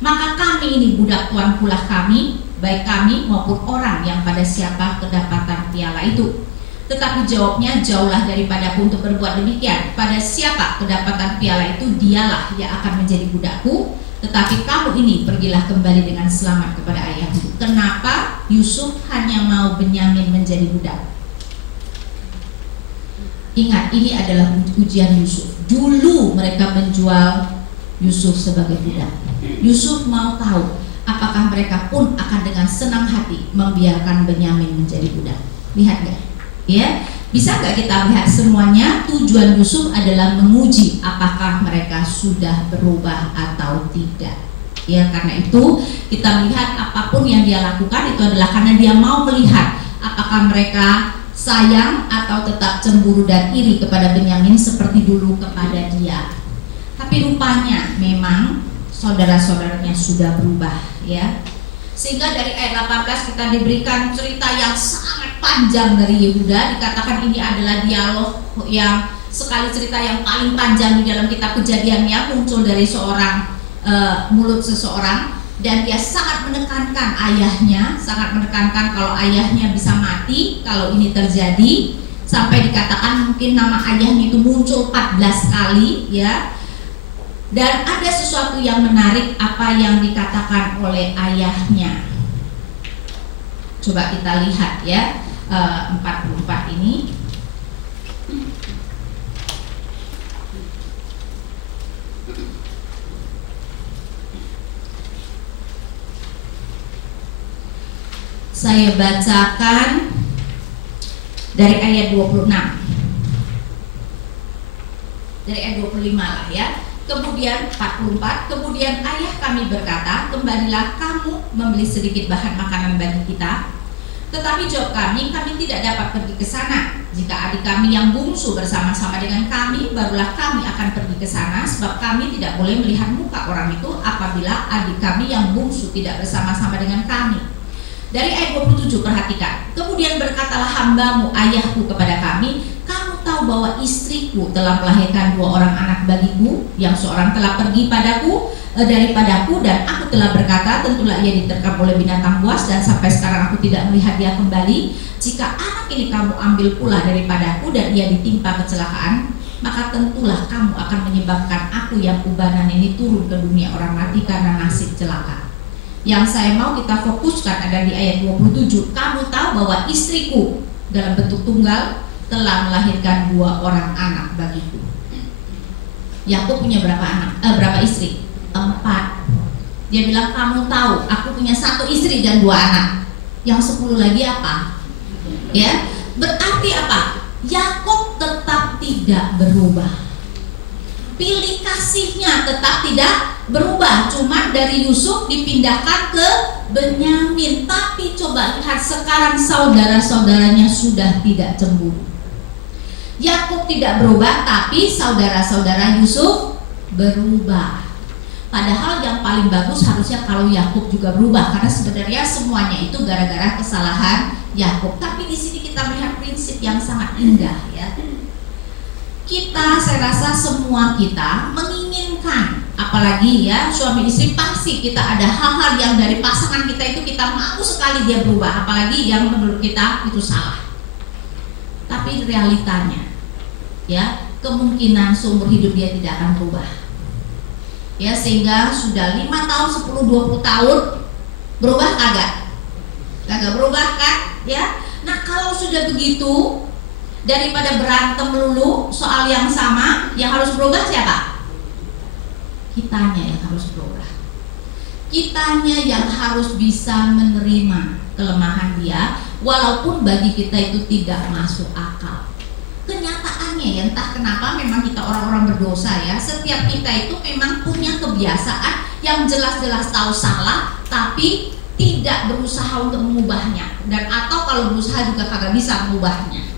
Maka kami ini budak tuankulah kami, baik kami maupun orang yang pada siapa kedapatan piala itu. Tetapi jawabnya, jauhlah daripadaku untuk berbuat demikian. Pada siapa kedapatan piala itu, dialah yang akan menjadi budakku. Tetapi kamu ini pergilah kembali dengan selamat kepada ayahmu. Kenapa Yusuf hanya mau Benyamin menjadi budak? Ingat, ini adalah ujian Yusuf. Dulu mereka menjual Yusuf sebagai budak. Yusuf mau tahu apakah mereka pun akan dengan senang hati membiarkan Benyamin menjadi budak. Lihat gak? Ya, bisa gak kita lihat semuanya? Tujuan Yusuf adalah menguji apakah mereka sudah berubah atau tidak. Ya, karena itu kita melihat apapun yang dia lakukan itu adalah karena dia mau melihat apakah mereka sayang atau tetap cemburu dan iri kepada Benyamin seperti dulu kepada dia. Tapi rupanya memang saudara-saudaranya sudah berubah, ya. Sehingga dari ayat 18 kita diberikan cerita yang sangat panjang dari Yehuda. Dikatakan ini adalah dialog yang sekali cerita yang paling panjang di dalam kitab Kejadian, yang muncul dari seorang mulut seseorang. Dan dia sangat menekankan ayahnya, sangat menekankan kalau ayahnya bisa mati kalau ini terjadi. Sampai dikatakan mungkin nama ayahnya itu muncul 14 kali, ya. Dan ada sesuatu yang menarik apa yang dikatakan oleh ayahnya. Coba kita lihat, ya, 44 ini. Saya bacakan dari ayat 26. Dari ayat 25 lah ya. Kemudian 44, kemudian ayah kami berkata, kembalilah kamu membeli sedikit bahan makanan bagi kita. Tetapi jawab kami tidak dapat pergi ke sana. Jika adik kami yang bungsu bersama-sama dengan kami, barulah kami akan pergi ke sana, sebab kami tidak boleh melihat muka orang itu apabila adik kami yang bungsu tidak bersama-sama dengan kami. Dari ayat 27 perhatikan. Kemudian berkatalah hambamu ayahku kepada kami, kamu tahu bahwa istriku telah melahirkan 2 orang anak bagiku, yang seorang telah pergi daripadaku, dan aku telah berkata tentulah ia diterkam oleh binatang buas, dan sampai sekarang aku tidak melihat dia kembali. Jika anak ini kamu ambil pula daripadaku dan ia ditimpa kecelakaan, maka tentulah kamu akan menyebabkan aku yang ubanan ini turun ke dunia orang mati karena nasib celaka. Yang saya mau kita fokuskan ada di ayat 27. Kamu tahu bahwa istriku dalam bentuk tunggal telah melahirkan 2 orang anak bagiku. Yakub punya berapa istri? 4. Dia bilang kamu tahu aku punya 1 istri dan 2 anak. Yang 10 lagi apa? Ya, berarti apa? Yakub tetap tidak berubah. Pilih kasihnya tetap tidak berubah, cuma dari Yusuf dipindahkan ke Benyamin. Tapi coba lihat sekarang saudara-saudaranya sudah tidak cemburu. Yakub tidak berubah, tapi saudara-saudara Yusuf berubah. Padahal yang paling bagus harusnya kalau Yakub juga berubah, karena sebenarnya semuanya itu gara-gara kesalahan Yakub. Tapi di sini kita melihat prinsip yang sangat indah ya. Saya rasa semua kita menginginkan, apalagi ya suami istri, pasti kita ada hal-hal yang dari pasangan kita itu kita mau sekali dia berubah, apalagi yang menurut kita itu salah. Tapi realitanya ya, kemungkinan seumur hidup dia tidak akan berubah. Ya, sehingga sudah 5 tahun, 10, 20 tahun berubah kagak berubah kan ya. Nah, kalau sudah begitu, daripada berantem melulu soal yang sama, yang harus berubah siapa? Kitanya yang harus berubah. Kitanya yang harus bisa menerima kelemahan dia, walaupun bagi kita itu tidak masuk akal. Kenyataannya ya, entah kenapa memang kita orang-orang berdosa ya, setiap kita itu memang punya kebiasaan yang jelas-jelas tahu salah, tapi tidak berusaha untuk mengubahnya, dan atau kalau berusaha juga kagak bisa mengubahnya.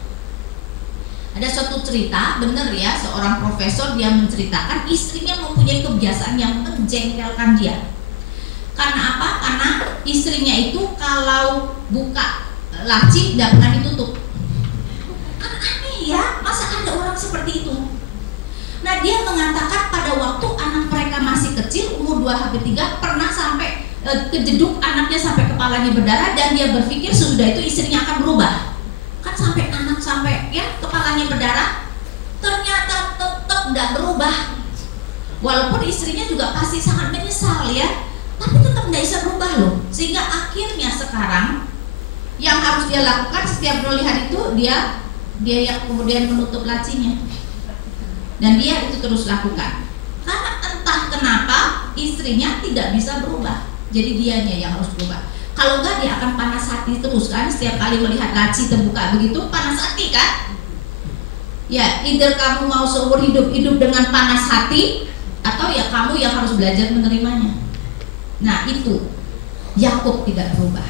Ada suatu cerita, benar ya, seorang profesor dia menceritakan istrinya mempunyai kebiasaan yang menjengkelkan dia. Karena apa? Karena istrinya itu kalau buka laci tidak pernah ditutup. Kan aneh ya, masa ada orang seperti itu? Nah, dia mengatakan pada waktu anak mereka masih kecil, umur 2-3, pernah sampai kejeduk anaknya sampai kepalanya berdarah, dan dia berpikir sesudah itu istrinya akan berubah. Kan sampai anak sampai ya kepalanya berdarah, ternyata tetap tidak berubah. Walaupun istrinya juga pasti sangat menyesal ya, tapi tetap tidak bisa berubah loh. Sehingga akhirnya sekarang yang harus dia lakukan setiap melihat itu dia yang kemudian menutup lacinya, dan dia itu terus lakukan. Karena entah kenapa istrinya tidak bisa berubah, jadi dianya yang harus berubah. Kalau enggak dia akan panas hati terus kan, setiap kali melihat laci terbuka begitu panas hati kan. Ya, either kamu mau seumur hidup dengan panas hati, atau ya kamu yang harus belajar menerimanya. Nah itu Yakub tidak berubah.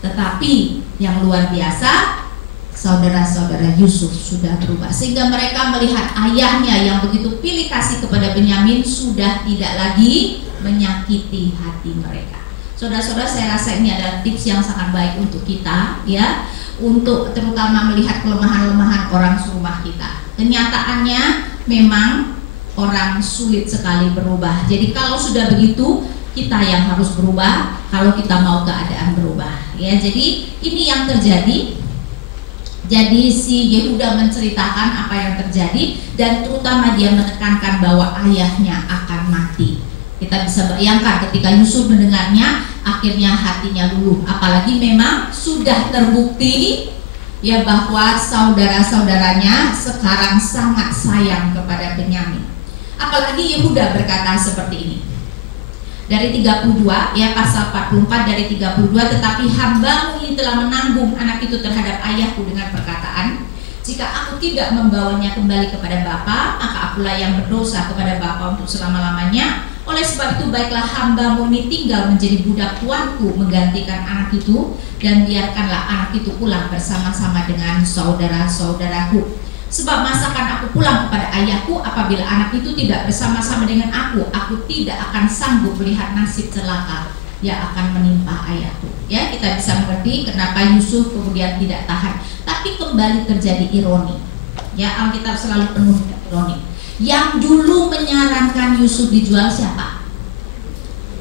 Tetapi yang luar biasa, saudara-saudara Yusuf sudah berubah, sehingga mereka melihat ayahnya yang begitu pilih kasih kepada Benyamin sudah tidak lagi menyakiti hati mereka. Saudara-saudara, saya rasa ini adalah tips yang sangat baik untuk kita ya, untuk terutama melihat kelemahan-kelemahan orang serumah kita. Kenyataannya memang orang sulit sekali berubah. Jadi kalau sudah begitu, kita yang harus berubah kalau kita mau keadaan berubah ya. Jadi ini yang terjadi. Jadi si Yehuda menceritakan apa yang terjadi, dan terutama dia menekankan bahwa ayahnya akan mati. Kita bisa bayangkan ketika Yusuf mendengarnya, akhirnya hatinya luluh. Apalagi memang sudah terbukti ya bahwa saudara-saudaranya sekarang sangat sayang kepada Benyamin. Apalagi Yehuda berkata seperti ini. dari 32 ya, pasal 44 dari 32, tetapi hambamu ini telah menanggung anak itu terhadap ayahku dengan perkataan, jika aku tidak membawanya kembali kepada bapa, maka akulah yang berdosa kepada bapa untuk selama-lamanya. Oleh sebab itu baiklah hambamu ini tinggal menjadi budak tuanku menggantikan anak itu, dan biarkanlah anak itu pulang bersama-sama dengan saudara-saudaraku. Sebab masakan aku pulang kepada ayahku, apabila anak itu tidak bersama-sama dengan aku tidak akan sanggup melihat nasib celaka yang akan menimpa ayahku. Ya, kita bisa mengerti kenapa Yusuf kemudian tidak tahan. Tapi kembali terjadi ironi. Ya, Alkitab selalu penuh dengan ironi. Yang dulu menyarankan Yusuf dijual siapa?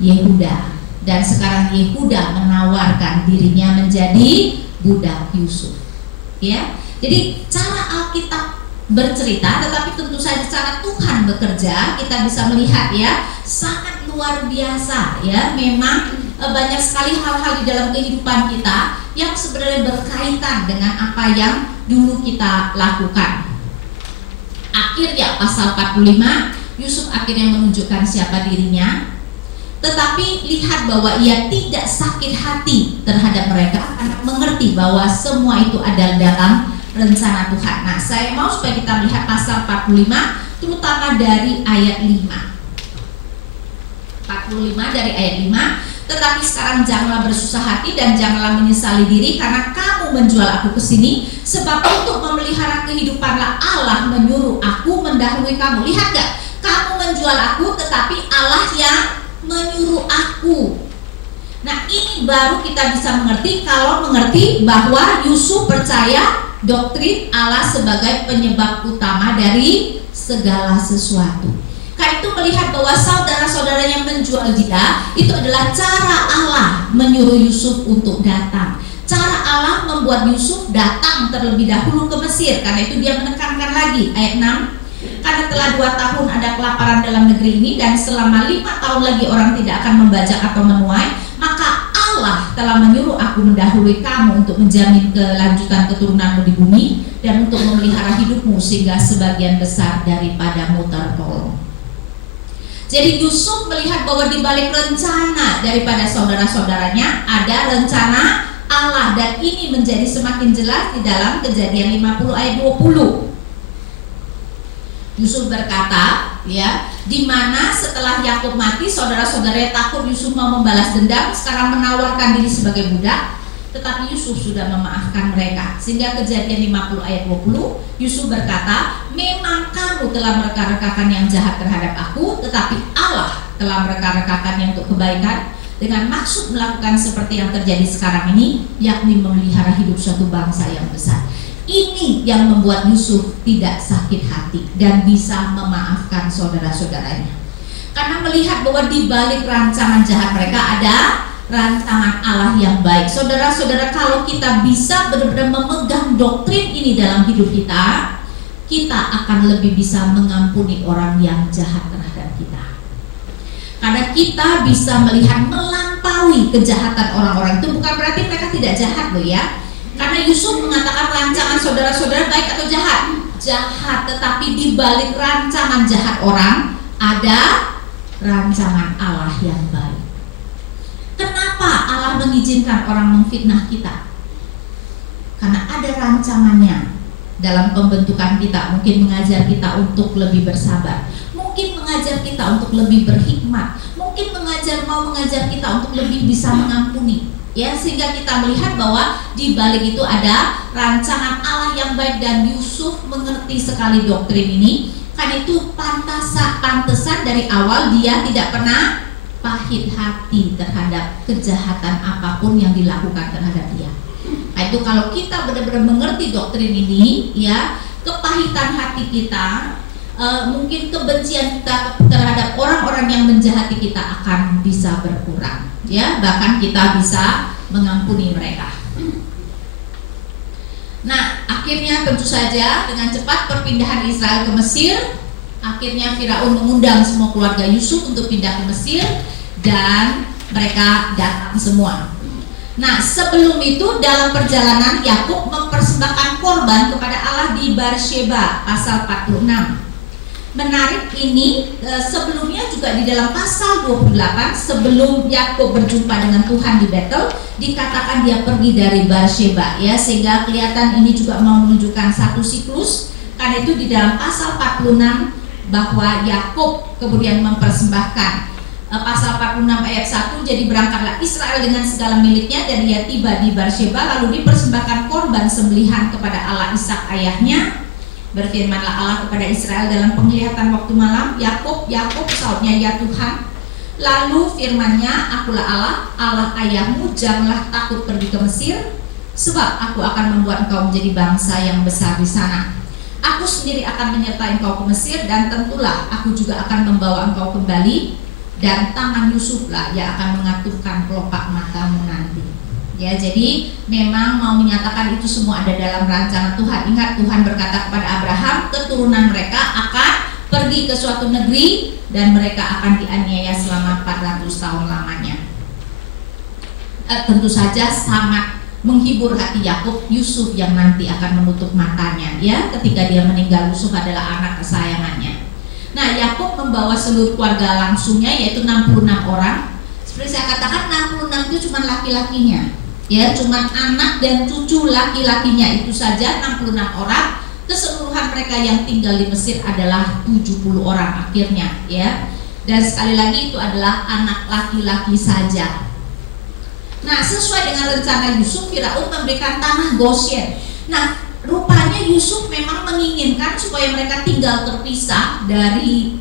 Yehuda. Dan sekarang Yehuda menawarkan dirinya menjadi budak Yusuf. Ya. Jadi cara Alkitab bercerita, tetapi tentu saja cara Tuhan bekerja, kita bisa melihat ya, sangat luar biasa ya. Memang banyak sekali hal-hal di dalam kehidupan kita yang sebenarnya berkaitan dengan apa yang dulu kita lakukan. Akhirnya pasal 45, Yusuf akhirnya menunjukkan siapa dirinya, tetapi lihat bahwa ia tidak sakit hati terhadap mereka karena mengerti bahwa semua itu adalah dalam rencana Tuhan. Nah, saya mau supaya kita melihat pasal 45 terutama dari ayat 5. 45 dari ayat 5. Tetapi sekarang janganlah bersusah hati dan janganlah menyesali diri karena kamu menjual aku ke sini, sebab untuk memelihara kehidupanlah Allah menyuruh aku mendahului kamu. Lihat gak? Kamu menjual aku tetapi Allah yang menyuruh aku. Nah, ini baru kita bisa mengerti kalau mengerti bahwa Yusuf percaya doktrin Allah sebagai penyebab utama dari segala sesuatu. Karena itu melihat bahwa saudara-saudara yang menjual dia itu adalah cara Allah menyuruh Yusuf untuk datang. Cara Allah membuat Yusuf datang terlebih dahulu ke Mesir. Karena itu dia menekankan lagi ayat 6. Karena telah 2 tahun ada kelaparan dalam negeri ini, dan selama 5 tahun lagi orang tidak akan membajak atau menuai, maka Allah telah menyuruh aku mendahului kamu untuk menjamin kelanjutan keturunanmu di bumi dan untuk memelihara hidupmu sehingga sebagian besar daripadamu tertolong. Jadi Yusuf melihat bahwa di balik rencana daripada saudara-saudaranya ada rencana Allah, dan ini menjadi semakin jelas di dalam Kejadian 50 ayat 20. Yusuf berkata, ya, di mana setelah Yakub mati, saudara-saudaranya takut Yusuf mau membalas dendam, sekarang menawarkan diri sebagai budak, tetapi Yusuf sudah memaafkan mereka. Sehingga Kejadian 50 ayat 20, Yusuf berkata, memang kamu telah mereka-rekakan yang jahat terhadap aku, tetapi Allah telah mereka-rekakan yang untuk kebaikan, dengan maksud melakukan seperti yang terjadi sekarang ini, yakni memelihara hidup suatu bangsa yang besar. Ini yang membuat Yusuf tidak sakit hati dan bisa memaafkan saudara-saudaranya. Karena melihat bahwa di balik rancangan jahat mereka ada rancangan Allah yang baik. Saudara-saudara, kalau kita bisa benar-benar memegang doktrin ini dalam hidup kita, kita akan lebih bisa mengampuni orang yang jahat terhadap kita. Karena kita bisa melihat melampaui kejahatan orang-orang itu, bukan berarti mereka tidak jahat loh ya. Karena Yusuf mengatakan rancangan saudara-saudara baik atau jahat? Jahat, tetapi di balik rancangan jahat orang ada rancangan Allah yang baik. Kenapa Allah mengizinkan orang memfitnah kita? Karena ada rancangannya dalam pembentukan kita. Mungkin mengajar kita untuk lebih bersabar, mungkin mengajar kita untuk lebih berhikmat, mungkin mau mengajar kita untuk lebih bisa mengampuni. Ya, sehingga kita melihat bahwa di balik itu ada rancangan Allah yang baik, dan Yusuf mengerti sekali doktrin ini. Karena itu pantesan dari awal dia tidak pernah pahit hati terhadap kejahatan apapun yang dilakukan terhadap dia. Nah, itu kalau kita benar-benar mengerti doktrin ini, ya, kepahitan hati kita, mungkin kebencian kita terhadap orang-orang yang menjahati kita akan bisa berkurang. Ya, bahkan kita bisa mengampuni mereka. Nah, akhirnya tentu saja dengan cepat perpindahan Israel ke Mesir. Akhirnya Firaun mengundang semua keluarga Yusuf untuk pindah ke Mesir, dan mereka datang semua. Nah, sebelum itu dalam perjalanan Yakub mempersembahkan korban kepada Allah di Beersheba, pasal 46. Menarik ini, sebelumnya juga di dalam pasal 28 sebelum Yakub berjumpa dengan Tuhan di Betel, dikatakan dia pergi dari Beersheba, ya, sehingga kelihatan ini juga mau menunjukkan satu siklus. Karena itu di dalam pasal 46 bahwa Yakub kemudian mempersembahkan pasal 46 ayat 1, jadi berangkatlah Israel dengan segala miliknya dan ia tiba di Beersheba, lalu dipersembahkan korban sembelihan kepada Allah Ishak ayahnya. Berfirmanlah Allah kepada Israel dalam penglihatan waktu malam, Yakub, Yakub, sautnya, ya Tuhan. Lalu firman-Nya, akulah Allah, Allah ayahmu, janganlah takut pergi ke Mesir, sebab aku akan membuat engkau menjadi bangsa yang besar di sana. Aku sendiri akan menyertai engkau ke Mesir, dan tentulah aku juga akan membawa engkau kembali, dan tangan Yusuflah yang akan mengatupkan kelopak matamu nanti. Ya, jadi memang mau menyatakan itu semua ada dalam rancangan Tuhan. Ingat, Tuhan berkata kepada Abraham, keturunan mereka akan pergi ke suatu negeri dan mereka akan dianiaya selama 400 tahun lamanya. Tentu saja sangat menghibur hati Yakub, Yusuf yang nanti akan menutup matanya, ya, ketika dia meninggal. Yusuf adalah anak kesayangannya. Nah, Yakub membawa seluruh keluarga langsungnya, yaitu 66 orang. Seperti saya katakan, 66 itu cuma laki-lakinya, ya, cuma anak dan cucu laki-lakinya itu saja 66 orang. Keseluruhan mereka yang tinggal di Mesir adalah 70 orang akhirnya, ya. Dan sekali lagi itu adalah anak laki-laki saja. Nah, sesuai dengan rencana Yusuf, Firaun memberikan tanah Goshen. Nah, rupanya Yusuf memang menginginkan supaya mereka tinggal terpisah dari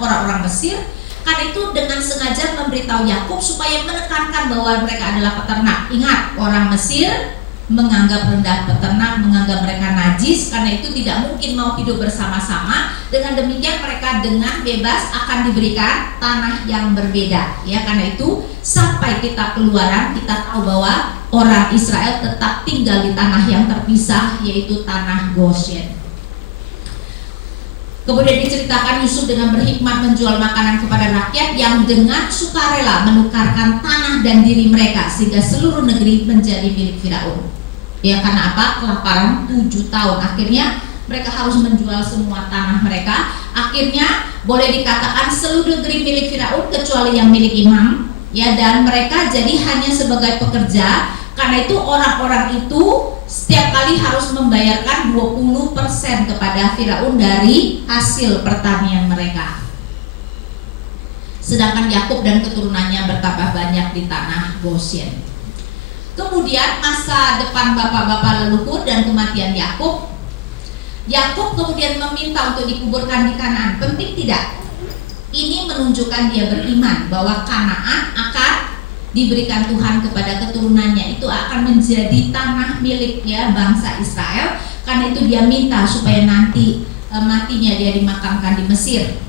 orang-orang Mesir. Karena itu dengan sengaja memberitahu Yakub supaya menekankan bahwa mereka adalah peternak. Ingat, orang Mesir menganggap rendah peternak, menganggap mereka najis, karena itu tidak mungkin mau hidup bersama-sama. Dengan demikian mereka dengan bebas akan diberikan tanah yang berbeda, ya. Karena itu sampai kitab Keluaran kita tahu bahwa orang Israel tetap tinggal di tanah yang terpisah, yaitu tanah Goshen. Kemudian diceritakan Yusuf dengan berhikmat menjual makanan kepada rakyat yang dengan sukarela menukarkan tanah dan diri mereka, sehingga seluruh negeri menjadi milik Firaun. Ya, karena apa? Kelaparan 7 tahun. Akhirnya mereka harus menjual semua tanah mereka. Akhirnya boleh dikatakan seluruh negeri milik Firaun kecuali yang milik imam, ya, dan mereka jadi hanya sebagai pekerja. Karena itu orang-orang itu setiap kali harus membayarkan 20% kepada Firaun dari hasil pertanian mereka. Sedangkan Yakub dan keturunannya bertambah banyak di tanah Goshen. Kemudian masa depan bapak-bapak leluhur dan kematian Yakub. Yakub kemudian meminta untuk dikuburkan di Kanaan. Penting tidak? Ini menunjukkan dia beriman bahwa Kanaan akan diberikan Tuhan kepada keturunannya, itu akan menjadi tanah miliknya bangsa Israel. Karena itu dia minta supaya nanti matinya dia dimakamkan di Mesir.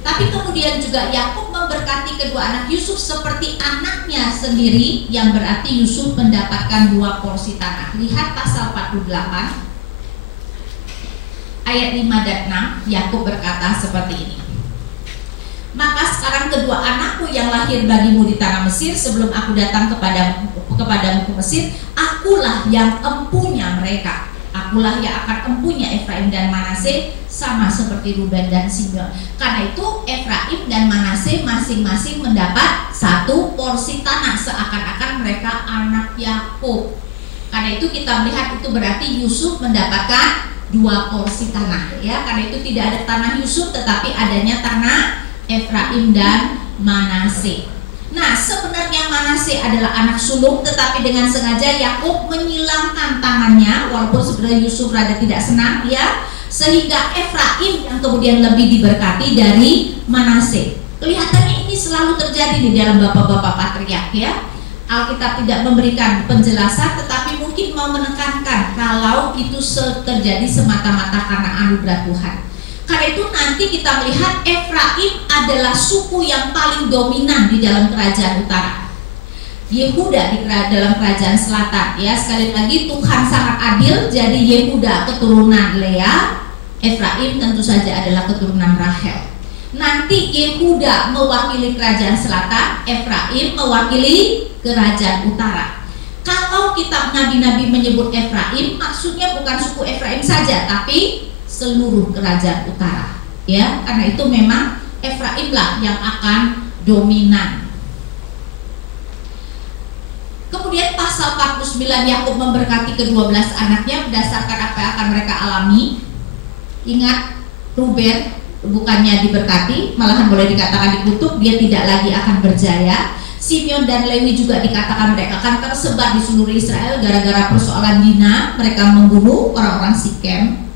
Tapi kemudian juga Yakub memberkati kedua anak Yusuf seperti anaknya sendiri, yang berarti Yusuf mendapatkan 2 porsi tanah. Lihat pasal 48 ayat 5 dan 6. Yakub berkata seperti ini, maka sekarang kedua anakku yang lahir bagimu di tanah Mesir sebelum aku datang kepadamu ke Mesir, akulah yang empunya mereka. Akulah yang akan empunya Efraim dan Manase, sama seperti Ruben dan Simeon. Karena itu Efraim dan Manase masing-masing mendapat 1 porsi tanah, seakan-akan mereka anak Yakub. Karena itu kita melihat itu berarti Yusuf mendapatkan 2 porsi tanah, ya. Karena itu tidak ada tanah Yusuf, tetapi adanya tanah Efraim dan Manase. Nah, sebenarnya Manase adalah anak sulung, tetapi dengan sengaja Yakub menyilangkan tangannya, walaupun sebenarnya Yusuf rada tidak senang, ya, sehingga Efraim yang kemudian lebih diberkati dari Manase. Kelihatannya ini selalu terjadi di dalam bapak-bapak patriark, ya. Alkitab tidak memberikan penjelasan, tetapi mungkin mau menekankan kalau itu terjadi semata-mata karena anugerah Tuhan. Karena itu nanti kita melihat Efraim adalah suku yang paling dominan di dalam kerajaan utara. Yehuda di dalam kerajaan selatan, ya. Sekali lagi Tuhan sangat adil. Jadi Yehuda keturunan Lea, Efraim tentu saja adalah keturunan Rahel. Nanti Yehuda mewakili kerajaan selatan, Efraim mewakili kerajaan utara. Kalau kitab nabi-nabi menyebut Efraim, maksudnya bukan suku Efraim saja, tapi seluruh kerajaan utara. Ya, karena itu memang Efraimlah yang akan dominan. Kemudian pasal 49, Yakub memberkati ke-12 anaknya berdasarkan apa yang akan mereka alami. Ingat, Ruben bukannya diberkati, malahan boleh dikatakan dikutuk, dia tidak lagi akan berjaya. Simeon dan Lewi juga dikatakan mereka akan tersebar di seluruh Israel gara-gara persoalan Dina, mereka membunuh orang-orang Sikem.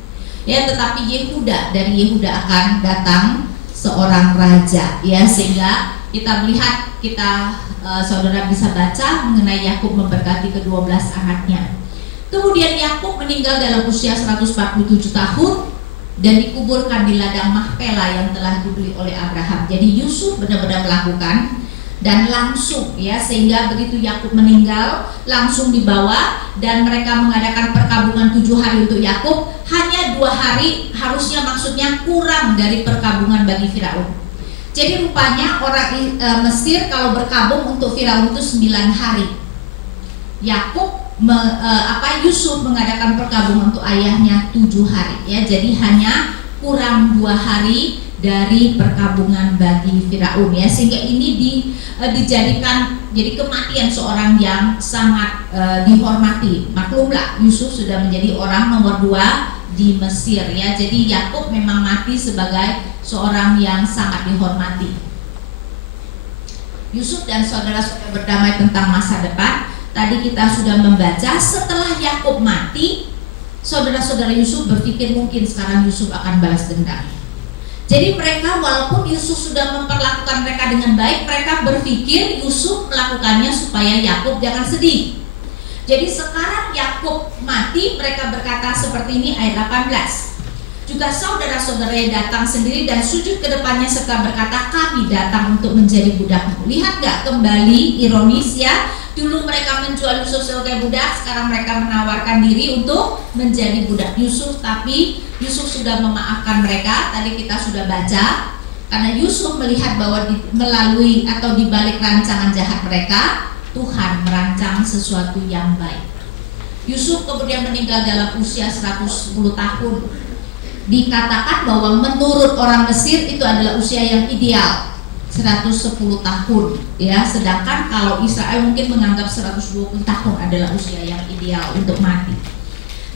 Ya, tetapi Yehuda, dari Yehuda akan datang seorang raja, ya, sehingga kita melihat, saudara bisa baca mengenai Yakub memberkati ke-12 anaknya. Kemudian Yakub meninggal dalam usia 147 tahun dan dikuburkan di ladang Mahpela yang telah dibeli oleh Abraham. Jadi Yusuf benar-benar melakukan dan langsung, ya, sehingga begitu Yakub meninggal langsung dibawa dan mereka mengadakan perkabungan 7 hari untuk Yakub. Hanya 2 hari, harusnya maksudnya kurang dari perkabungan bagi Firaun. Jadi rupanya orang Mesir kalau berkabung untuk Firaun itu 9 hari. Yusuf mengadakan perkabungan untuk ayahnya 7 hari, ya. Jadi hanya kurang 2 hari dari perkabungan bagi Firaun, ya, sehingga ini dijadikan jadi kematian seorang yang sangat dihormati. Maklumlah, Yusuf sudah menjadi orang nomor 2 di Mesir, ya. Jadi Yakub memang mati sebagai seorang yang sangat dihormati. Yusuf dan saudara-saudara berdamai tentang masa depan. Tadi kita sudah membaca, setelah Yakub mati, saudara-saudara Yusuf berpikir mungkin sekarang Yusuf akan balas dendam. Jadi mereka, walaupun Yusuf sudah memperlakukan mereka dengan baik, mereka berpikir Yusuf melakukannya supaya Yakub jangan sedih. Jadi sekarang Yakub mati, mereka berkata seperti ini, ayat 18. Juga saudara-saudara datang sendiri dan sujud ke depannya serta berkata, kami datang untuk menjadi budakmu. Lihat gak kembali ironis, ya? Dulu mereka menjual Yusuf sebagai budak, sekarang mereka menawarkan diri untuk menjadi budak Yusuf. Tapi Yusuf sudah memaafkan mereka. Tadi kita sudah baca, karena Yusuf melihat bahwa melalui atau di balik rancangan jahat mereka, Tuhan merancang sesuatu yang baik. Yusuf kemudian meninggal dalam usia 110 tahun. Dikatakan bahwa menurut orang Mesir itu adalah usia yang ideal, 110 tahun, ya. Sedangkan kalau Israel mungkin menganggap 120 tahun adalah usia yang ideal untuk mati.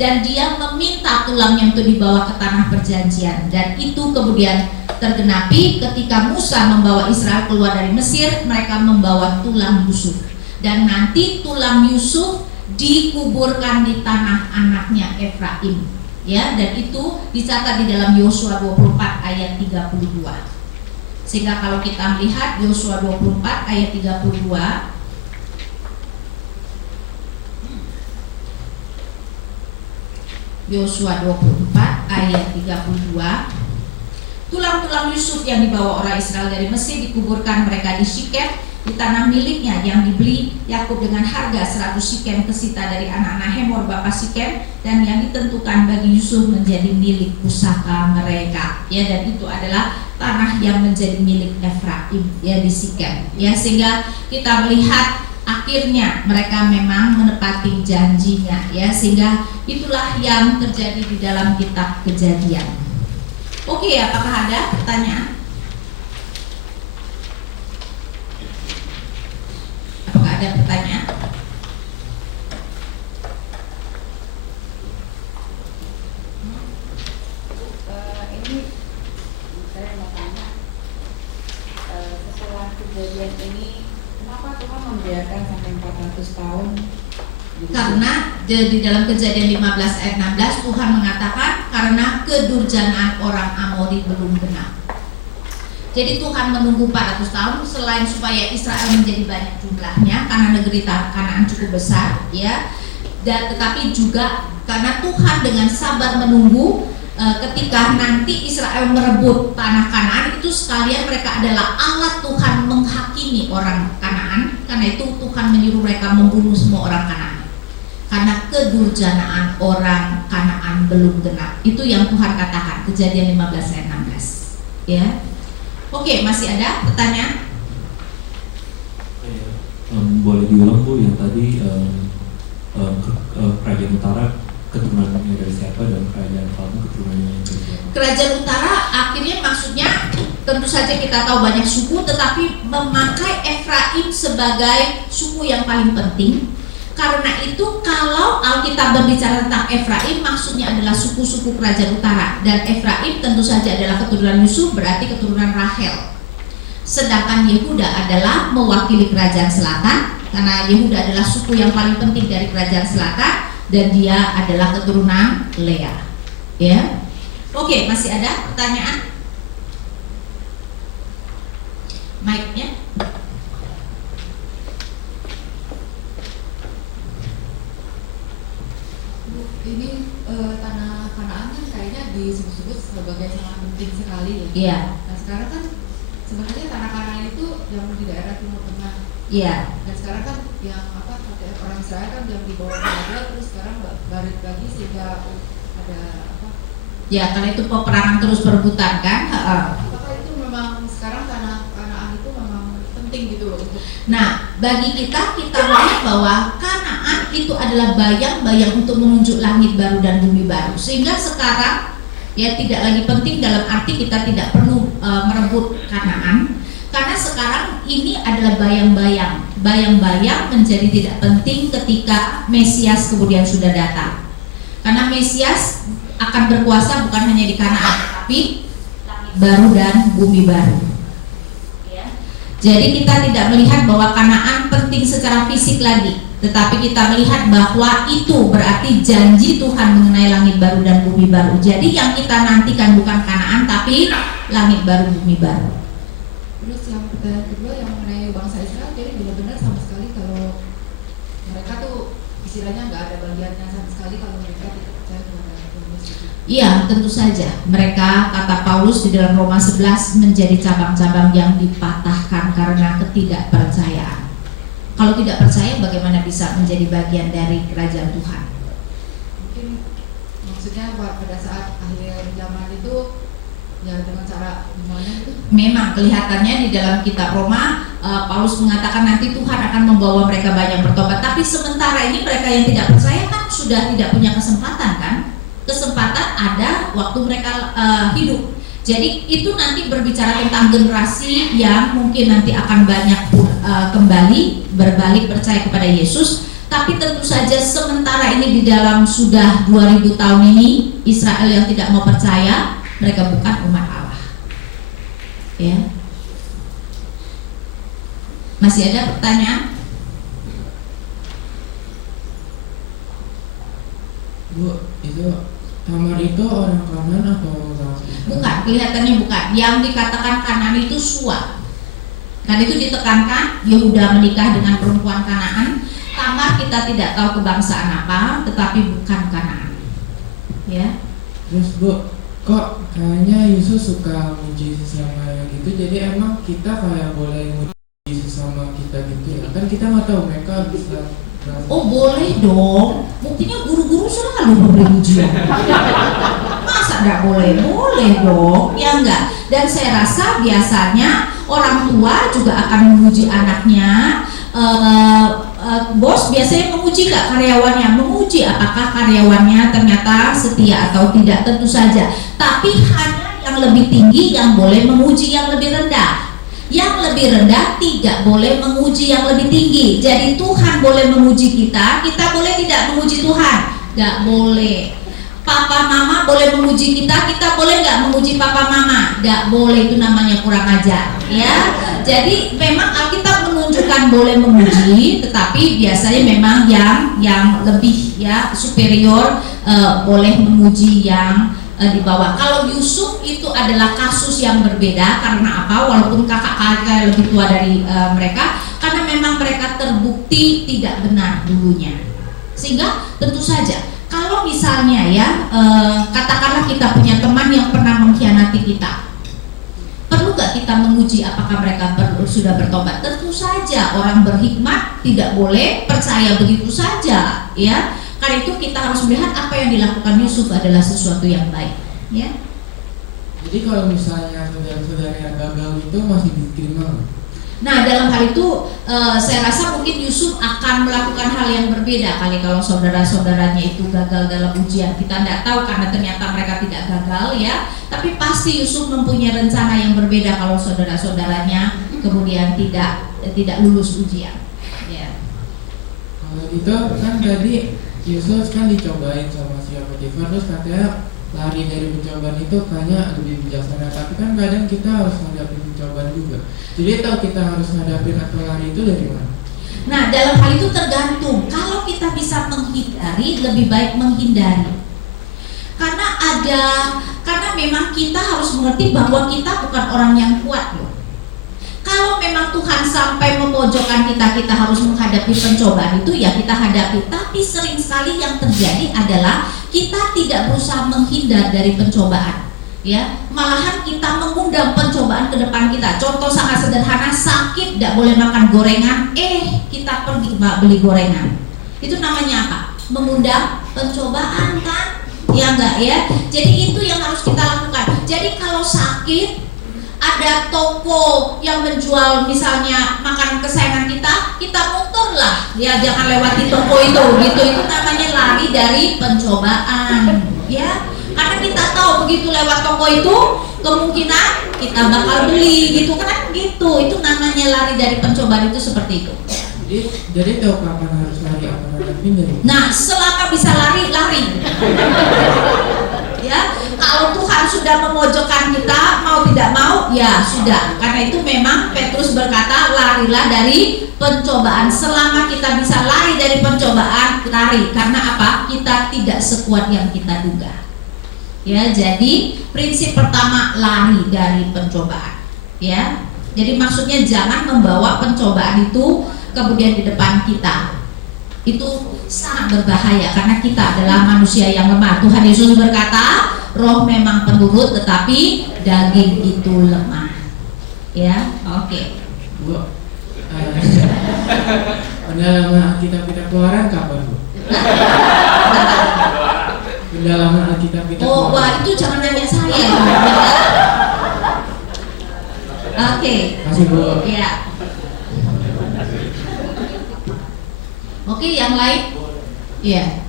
Dan dia meminta tulangnya untuk dibawa ke tanah perjanjian, dan itu kemudian tergenapi ketika Musa membawa Israel keluar dari Mesir. Mereka membawa tulang Yusuf, dan nanti tulang Yusuf dikuburkan di tanah anaknya Efraim, ya. Dan itu dicatat di dalam Yosua 24 ayat 32. Sehingga kalau kita melihat Yosua 24 ayat 32, Yosua 24 ayat 32, tulang-tulang Yusuf yang dibawa orang Israel dari Mesir dikuburkan mereka di Sikem, di tanah miliknya yang dibeli Yakub dengan harga 100 Sikem kesita dari anak-anak Hemor bapak Sikem, dan yang ditentukan bagi Yusuf menjadi milik pusaka mereka, ya. Dan itu adalah tanah yang menjadi milik Efraim, ya, di Sikem, ya. Sehingga kita melihat akhirnya mereka memang menepati janjinya, ya. Sehingga itulah yang terjadi di dalam kitab Kejadian. Oke, apakah ada pertanyaan? Apakah ada pertanyaan? Ini saya mau tanya, setelah kejadian ini, kenapa Tuhan membiarkan sampai 400 tahun? Karena di dalam Kejadian 15 ayat 16 Tuhan mengatakan karena kedurjanaan orang Amori belum genap. Jadi Tuhan menunggu 400 tahun selain supaya Israel menjadi banyak jumlahnya karena negeri Kanaan cukup besar, ya. Dan tetapi juga karena Tuhan dengan sabar menunggu ketika nanti Israel merebut tanah Kanaan, itu sekalian mereka adalah alat Tuhan menghakimi orang Kanaan. Karena itu Tuhan menyuruh mereka membunuh semua orang Kanaan. Karena kedurjanaan orang Kanaan belum genap. Itu yang Tuhan katakan, Kejadian 15 ayat 16, ya. Oke, masih ada pertanyaan? Boleh diulang Bu yang tadi kerajaan utara keturunannya dari siapa dan kerajaan kamu keturunannya dari siapa? Kerajaan utara akhirnya maksudnya tentu saja kita tahu banyak suku, tetapi memakai Efraim sebagai suku yang paling penting. Karena itu kalau Alkitab berbicara tentang Efraim, maksudnya adalah suku-suku kerajaan utara. Dan Efraim tentu saja adalah keturunan Yusuf, berarti keturunan Rahel. Sedangkan Yehuda adalah mewakili kerajaan selatan, karena Yehuda adalah suku yang paling penting dari kerajaan selatan, dan dia adalah keturunan Lea. Ya, oke, masih ada pertanyaan? Mic-nya. Ini tanah Kanaan kan kayaknya disebut-sebut sebagai sangat penting sekali ya. Iya. Nah sekarang kan sebenarnya tanah Kanaan itu yang di daerah Timur Tengah. Iya. Dan sekarang kan yang orang Israel kan yang dibawa ke Babel, terus sekarang balik lagi sehingga ada apa? Ya, karena itu peperangan terus perebutan kan. Apakah itu memang sekarang tanah Kanaan itu memang penting gitu loh untuk? Nah, bagi kita melihat bahwa Kanaan itu adalah bayang-bayang untuk menunjuk langit baru dan bumi baru. Sehingga sekarang ya tidak lagi penting dalam arti kita tidak perlu merebut Kanaan, karena sekarang ini adalah bayang-bayang. Bayang-bayang menjadi tidak penting ketika Mesias kemudian sudah datang. Karena Mesias akan berkuasa bukan hanya di Kanaan, tapi langit baru dan bumi baru. Jadi kita tidak melihat bahwa Kanaan penting secara fisik lagi, tetapi kita melihat bahwa itu berarti janji Tuhan mengenai langit baru dan bumi baru. Jadi yang kita nantikan bukan Kanaan, tapi langit baru, bumi baru. Terus yang pertanyaan kedua yang mengenai bangsa Israel, jadi benar-benar sama sekali kalau mereka tuh istilahnya nggak ada bagiannya sama sekali kalau mereka tidak percaya kepada Tuhan Yesus. Iya, tentu saja. Mereka, kata Paulus di dalam Roma 11, menjadi cabang-cabang yang dipatahkan karena ketidakpercayaan. Kalau tidak percaya, bagaimana bisa menjadi bagian dari kerajaan Tuhan? Mungkin maksudnya pada saat akhir zaman itu ya dengan cara gimana itu? Memang kelihatannya di dalam kitab Roma, Paulus mengatakan nanti Tuhan akan membawa mereka banyak bertobat. Tapi sementara ini mereka yang tidak percaya kan sudah tidak punya kesempatan kan? Kesempatan ada waktu mereka hidup. Jadi itu nanti berbicara tentang generasi yang mungkin nanti akan banyak kembali berbalik percaya kepada Yesus. Tapi tentu saja sementara ini di dalam sudah 2000 tahun ini Israel yang tidak mau percaya, mereka bukan umat Allah. Ya. Masih ada pertanyaan? Bu, itu Tamar itu orang Kanaan atau orang Israel? Bukan, kelihatannya bukan. Yang dikatakan Kanaan itu Sua. Kan itu ditekankan Yehuda menikah dengan perempuan Kanaan. Tamar kita tidak tahu kebangsaan apa, tetapi bukan Kanaan. Ya. Terus Bu, kok kayaknya Yesus suka muji sesama gitu, jadi emang kita kayak boleh muji sesama kita gitu ya? Kan kita nggak tahu mereka bisa. Oh boleh dong, buktinya guru-guru selalu memberi ujian. Masa enggak boleh? Boleh dong, ya enggak. Dan saya rasa biasanya orang tua juga akan memuji anaknya. Bos biasanya memuji nggak karyawannya? Memuji apakah karyawannya ternyata setia atau tidak, tentu saja. Tapi hanya yang lebih tinggi yang boleh memuji yang lebih rendah. Yang lebih rendah tidak boleh menguji yang lebih tinggi. Jadi Tuhan boleh menguji kita, kita boleh tidak menguji Tuhan. Gak boleh. Papa mama boleh menguji kita, kita boleh gak menguji papa mama? Gak boleh, itu namanya kurang ajar. Ya. Jadi memang Alkitab menunjukkan boleh menguji, tetapi biasanya memang yang lebih ya superior boleh menguji yang di bawah. Kalau Yusuf itu adalah kasus yang berbeda. Karena apa? Walaupun kakak-kakak lebih tua dari mereka, karena memang mereka terbukti tidak benar dulunya. Sehingga tentu saja kalau misalnya ya katakanlah kita punya teman yang pernah mengkhianati kita, perlu gak kita menguji apakah mereka sudah bertobat? Tentu saja. Orang berhikmat tidak boleh percaya begitu saja, ya. Karena itu kita harus melihat apa yang dilakukan Yusuf adalah sesuatu yang baik, ya. Jadi kalau misalnya saudara-saudara yang gagal itu masih diterima? Nah, dalam hal itu saya rasa mungkin Yusuf akan melakukan hal yang berbeda kali kalau saudara-saudaranya itu gagal dalam ujian. Kita tidak tahu karena ternyata mereka tidak gagal ya. Tapi pasti Yusuf mempunyai rencana yang berbeda kalau saudara-saudaranya kemudian tidak lulus ujian. Ya. Kalau gitu kan tadi Yusuf kan dicobain sama si Potifar, terus katanya lari dari pencobaan itu kayaknya lebih bijaksana, tapi kan kadang kita harus menghadapi pencobaan juga. Jadi tahu kita harus menghadapi atau lari itu dari mana? Nah, dalam hal itu tergantung. Kalau kita bisa menghindari, lebih baik menghindari. Karena memang kita harus mengerti bahwa kita bukan orang yang kuat loh. Kalau memang Tuhan sampai memojokkan kita harus menghadapi pencobaan itu, ya kita hadapi. Tapi sering sekali yang terjadi adalah kita tidak berusaha menghindar dari pencobaan, ya. Malahan kita mengundang pencobaan ke depan kita. Contoh sangat sederhana, sakit, tidak boleh makan gorengan, kita pergi beli gorengan. Itu namanya apa? Mengundang pencobaan kan? Ya enggak ya? Jadi itu yang harus kita lakukan. Jadi kalau sakit, ada toko yang menjual misalnya makanan kesayangan kita muter lah, ya jangan lewati toko itu, gitu. Itu namanya lari dari pencobaan, ya. Karena kita tahu begitu lewat toko itu kemungkinan kita bakal beli, gitu kan, gitu. Itu namanya lari dari pencobaan, itu seperti itu. Jadi tahu kapan harus lari, kapan harus hindari. Nah, selama bisa lari. Ya, kalau Tuhan sudah memojokkan kita, mau tidak mau, ya sudah. Karena itu memang Petrus berkata, larilah dari pencobaan. Selama kita bisa lari dari pencobaan, lari. Karena apa? Kita tidak sekuat yang kita duga. Ya, jadi prinsip pertama, lari dari pencobaan. Ya, jadi maksudnya jangan membawa pencobaan itu kemudian di depan kita. Itu sangat berbahaya karena kita adalah manusia yang lemah. Tuhan Yesus berkata, roh memang penurut tetapi daging itu lemah. Ya, oke. Bu, pendalaman Alkitab Keluaran kapan, Bu? Pendalaman Alkitab Keluaran. Wah, itu jangan nanya saya. Oke. Masih, Bu. Ya. Oke, yang lain? Iya.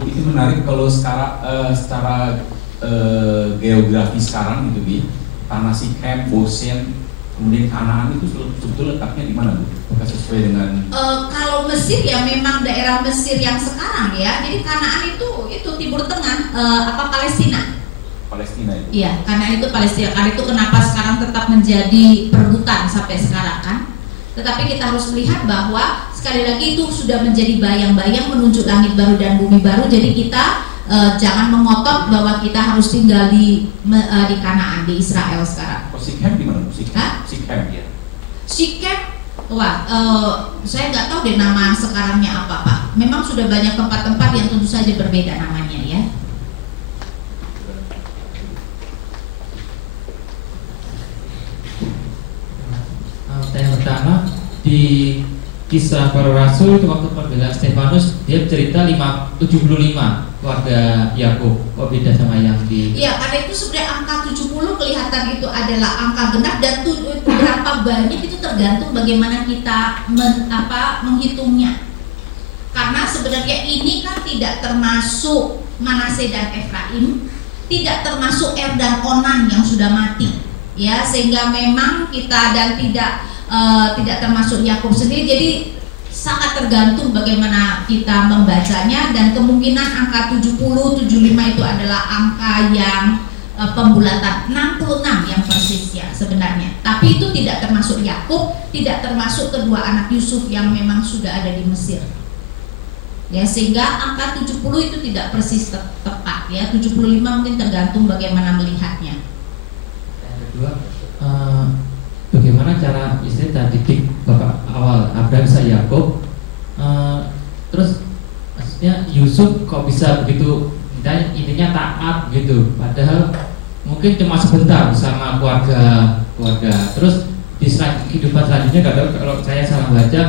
Itu menarik kalau secara geografi sekarang gitu, Bi. Tanah Sikhem, Goshen, kemudian Kanaan itu sebetulnya letaknya di mana, Bu? Apakah sesuai dengan kalau Mesir ya memang daerah Mesir yang sekarang ya. Jadi Kanaan itu Timur Tengah, Palestina. Palestina itu? Iya, karena itu Palestina. Karena itu kenapa sekarang tetap menjadi perebutan sampai sekarang kan? Tetapi kita harus melihat bahwa sekali lagi itu sudah menjadi bayang-bayang menunjuk langit baru dan bumi baru. Jadi kita jangan mengotot bahwa kita harus tinggal di Kanaan, di Israel sekarang. Sikhem di mana? Sikhem ya. Sikhem, wah, saya nggak tahu deh nama sekarangnya apa, Pak. Memang sudah banyak tempat-tempat yang tentu saja berbeda namanya ya. Yang pertama di Kisah Para Rasul itu waktu pembela Stefanus dia cerita 75 keluarga Yakub. Kok beda sama yang di? Iya, karena itu sebenarnya angka 70 kelihatan itu adalah angka genap dan berapa banyak itu tergantung bagaimana kita menghitungnya. Karena sebenarnya ini kan tidak termasuk Manase dan Efraim, tidak termasuk Er dan Onan yang sudah mati. Ya, sehingga memang kita dan tidak termasuk Yakub sendiri. Jadi sangat tergantung bagaimana kita membacanya dan kemungkinan angka 70, 75 itu adalah angka yang pembulatan 66 yang persisnya sebenarnya. Tapi itu tidak termasuk Yakub, tidak termasuk kedua anak Yusuf yang memang sudah ada di Mesir. Ya, sehingga angka 70 itu tidak persis tepat ya. 75 mungkin tergantung bagaimana melihatnya. Yang kedua, bagaimana cara istri tadi didik bapak awal Abraham saya Yakub, terus maksudnya Yusuf kok bisa begitu intinya taat gitu, padahal mungkin cuma sebentar bersama keluarga. Terus di kehidupan selanjutnya nggak tahu kalau saya salah baca,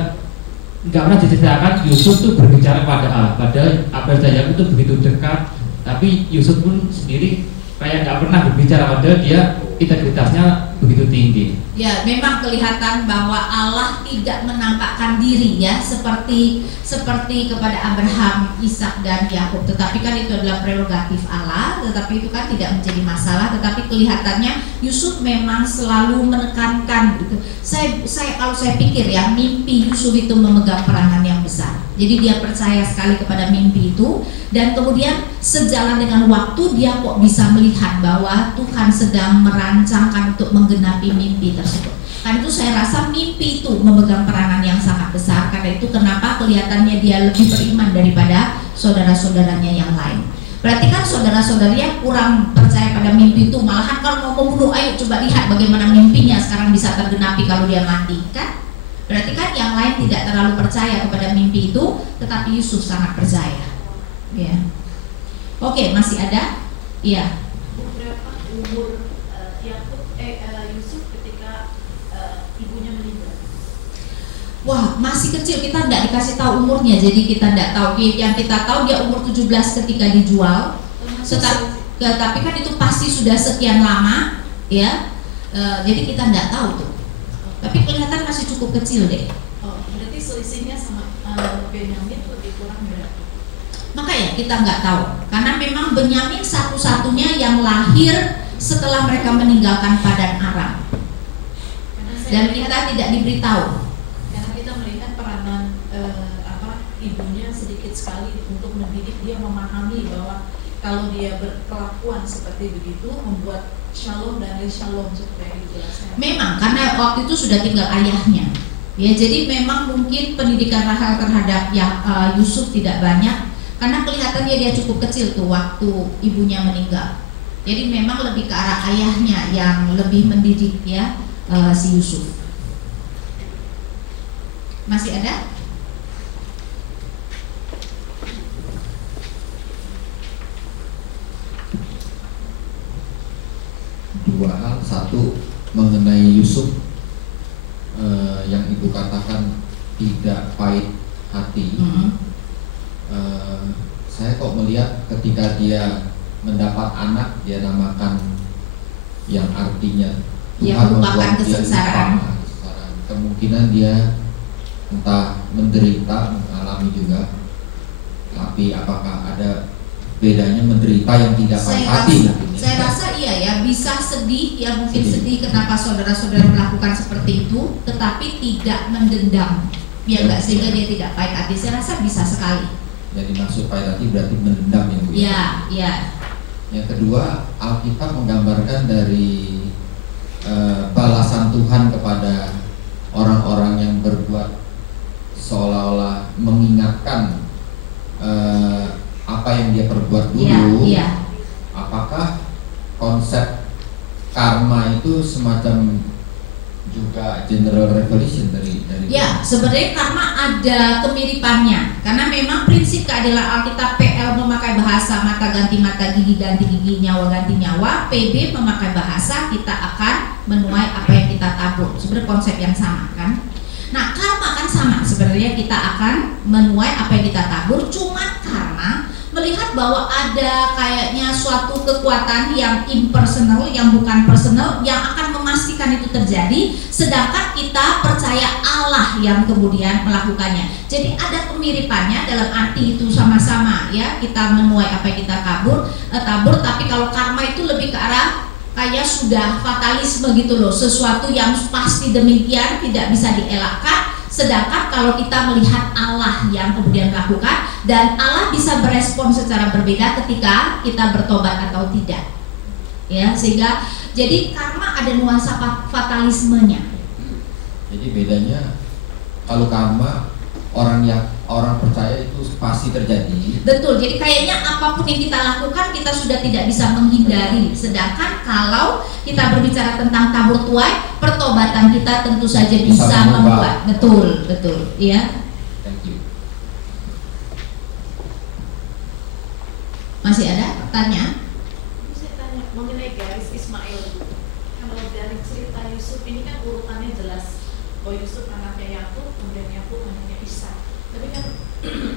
nggak pernah diceritakan Yusuf tuh berbicara pada Allah, padahal Abraham dan Yakub itu begitu dekat, tapi Yusuf pun sendiri kayak nggak pernah berbicara, padahal dia integritasnya begitu tinggi. Ya, memang kelihatan bahwa Allah tidak menampakkan diri ya seperti kepada Abraham, Ishak dan Yakub. Tetapi kan itu adalah prerogatif Allah, tetapi itu kan tidak menjadi masalah. Tetapi kelihatannya Yusuf memang selalu menekankan gitu. Kalau saya pikir ya, mimpi Yusuf itu memegang peranan yang besar. Jadi dia percaya sekali kepada mimpi itu, dan kemudian sejalan dengan waktu dia kok bisa melihat bahwa Tuhan sedang merancangkan untuk menggenapi mimpi tersebut. Karena itu saya rasa mimpi itu memegang peranan yang sangat besar. Karena itu kenapa kelihatannya dia lebih beriman daripada saudara-saudaranya yang lain. Berarti kan saudara-saudaranya kurang percaya pada mimpi itu. Malahan kalau mau membunuh, ayo coba lihat bagaimana mimpinya sekarang bisa tergenapi kalau dia mati, kan? Berarti kan yang lain tidak terlalu percaya kepada mimpi itu, tetapi Yusuf sangat percaya. Ya. Oke, masih ada? Iya. Berapa umur Yusuf ketika ibunya meninggal? Wah, masih kecil, kita tidak dikasih tahu umurnya, jadi kita tidak tahu. Yang kita tahu dia umur 17 ketika dijual. Tapi kan itu pasti sudah sekian lama, ya. Jadi kita tidak tahu tuh. Tapi kelihatan masih cukup kecil deh. Oh, berarti selisihnya sama Benyamin lebih kurang berapa? Makanya kita nggak tahu, karena memang Benyamin satu-satunya yang lahir setelah mereka meninggalkan Padan Aram, dan kita tidak diberitahu. Karena kita melihat peranan ibunya sedikit sekali untuk mendidik dia memahami bahwa kalau dia berkelakuan seperti begitu membuat Shalom dan Shalom seperti yang dijelaskan. Memang karena waktu itu sudah tinggal ayahnya, ya. Jadi memang mungkin pendidikan Rahel terhadap Yusuf tidak banyak, karena kelihatannya dia cukup kecil tuh waktu ibunya meninggal. Jadi memang lebih ke arah ayahnya yang lebih mendidik ya si Yusuf. Masih ada? Dua hal, satu mengenai Yusuf yang ibu katakan tidak pahit hati. Saya kok melihat ketika dia mendapat anak, dia namakan yang artinya Tuhan merupakan membuat dia kesengsaraan. lupa kesengsaraan. Kemungkinan dia entah menderita, mengalami juga. Tapi apakah ada bedanya menderita yang tidak pahit hati? Saya rasa iya ya, bisa sedih ya, mungkin sedih kenapa saudara-saudara melakukan seperti itu, tetapi tidak mendendam, biar nggak sehingga dia tidak pahit hati. Saya rasa bisa sekali. Jadi maksud pahit hati berarti mendendam ya Bu? Iya, iya. Yang kedua, Alkitab menggambarkan dari balasan Tuhan kepada orang-orang yang berbuat seolah-olah mengingatkan apa yang dia perbuat dulu. Iya. Apakah konsep karma itu semacam juga general revelation dari Ya, sebenarnya karma ada kemiripannya, karena memang prinsip keadilan Alkitab, PL memakai bahasa mata ganti mata, gigi ganti gigi, nyawa ganti nyawa, PB memakai bahasa kita akan menuai apa yang kita tabur. Sebenarnya konsep yang sama kan. Nah, karma kan sama, sebenarnya kita akan menuai apa yang kita tabur, cuma karma melihat bahwa ada kayaknya suatu kekuatan yang impersonal, yang bukan personal, yang akan memastikan itu terjadi, sedangkan kita percaya Allah yang kemudian melakukannya. Jadi ada kemiripannya dalam arti itu sama-sama ya, kita menuai apa yang kita tabur, tapi kalau karma itu lebih ke arah kayak sudah fatalisme gitu loh, sesuatu yang pasti demikian tidak bisa dielakkan. Sedangkan kalau kita melihat Allah yang kemudian melakukan, dan Allah bisa berespon secara berbeda ketika kita bertobat atau tidak, ya, sehingga jadi karma ada nuansa fatalismenya. Jadi bedanya kalau karma orang percaya itu pasti terjadi. Betul, jadi kayaknya apapun yang kita lakukan kita sudah tidak bisa menghindari. Sedangkan kalau kita berbicara tentang tabur tuai, pertobatan kita tentu saja bisa membuat. Betul, ya. Thank you. Masih ada pertanyaan? Saya tanya mengenai garis Ismail. Kalau dari cerita Yusuf ini kan urutannya jelas. Yusuf anaknya Yakub, kemudian Yakub anaknya Ishak. Tapi kan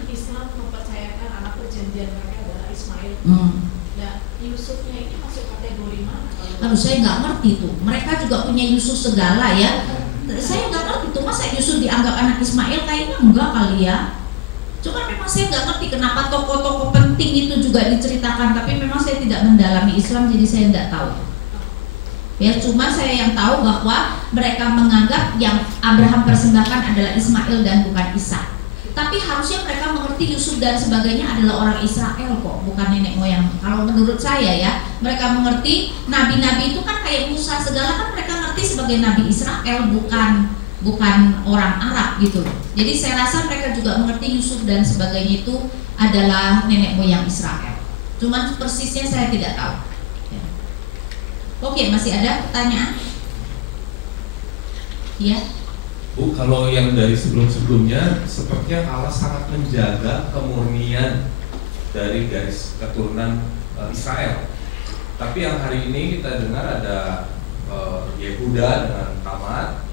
Islam mempercayakan anak perjanjian mereka adalah Ismail. Nah, Yusufnya ini masuk kategori mana kalau Lalu saya nggak ngerti tuh, mereka juga punya Yusuf segala ya. Saya nggak ngerti tuh, masa Yusuf dianggap anak Ismail? Kayaknya enggak kali ya. Cuma memang saya nggak ngerti kenapa tokoh-tokoh penting itu juga diceritakan, tapi memang saya tidak mendalami Islam, jadi saya nggak tahu. Ya, cuma saya yang tahu bahwa mereka menganggap yang Abraham persembahkan adalah Ismail dan bukan Ishak. Tapi harusnya mereka mengerti Yusuf dan sebagainya adalah orang Israel kok, bukan nenek moyang. Kalau menurut saya ya, mereka mengerti nabi-nabi itu kan kayak Musa segala, kan mereka ngerti sebagai nabi Israel, bukan orang Arab gitu. Jadi saya rasa mereka juga mengerti Yusuf dan sebagainya itu adalah nenek moyang Israel. Cuman persisnya saya tidak tahu. Ya. Oke, masih ada pertanyaan? Ya. Bu, kalau yang dari sebelum-sebelumnya sepertinya Allah sangat menjaga kemurnian dari garis keturunan Israel. Tapi yang hari ini kita dengar ada Yehuda dengan Tamar,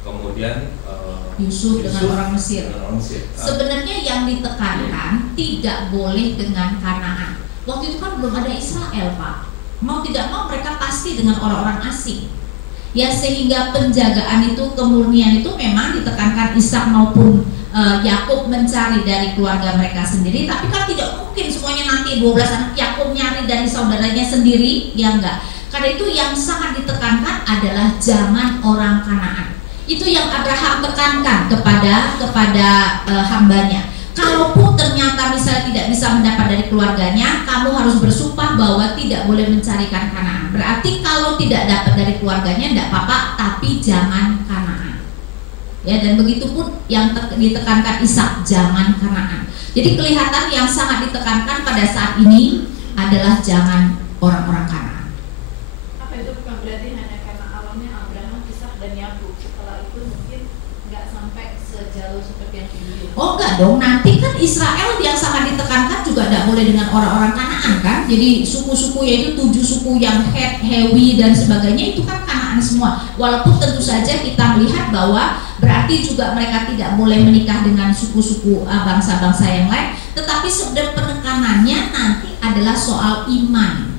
kemudian Yusuf dengan orang Mesir. Sebenarnya yang ditekankan tidak boleh dengan Kanaan. Waktu itu kan belum ada Israel, Pak. Mau tidak mau mereka pasti dengan orang-orang asing. Ya, sehingga penjagaan itu, kemurnian itu memang ditekankan. Ishak maupun Yakub mencari dari keluarga mereka sendiri, tapi kan tidak mungkin semuanya nanti 12 anak Yakub nyari dari saudaranya sendiri, ya enggak. Karena itu yang sangat ditekankan adalah jangan orang Kanaan. Itu yang Abraham tekankan kepada hambanya. Kalaupun ternyata misalnya tidak bisa mendapat dari keluarganya, kamu harus bersumpah bahwa tidak boleh mencarikan Kanaan. Berarti kalau tidak dapat dari keluarganya tidak apa-apa, tapi jangan Kanaan. Ya, dan begitu pun yang ditekankan Ishak, jangan Kanaan. Jadi kelihatan yang sangat ditekankan pada saat ini adalah jangan orang-orang Kanaan. Apa itu bukan berarti hanya karena alamnya Abraham, Ishak dan Yakub? Setelah itu mungkin nggak sampai sejalur seperti yang ini. Oh enggak dong, nanti kan Israel yang sangat ditekankan juga tidak boleh dengan orang-orang Kanaan kan. Jadi suku-sukunya itu 7 suku yang Het, Hewi dan sebagainya itu kan Kanaan semua. Walaupun tentu saja kita melihat bahwa berarti juga mereka tidak boleh menikah dengan suku-suku bangsa-bangsa yang lain. Tetapi sebenarnya penekanannya nanti adalah soal iman.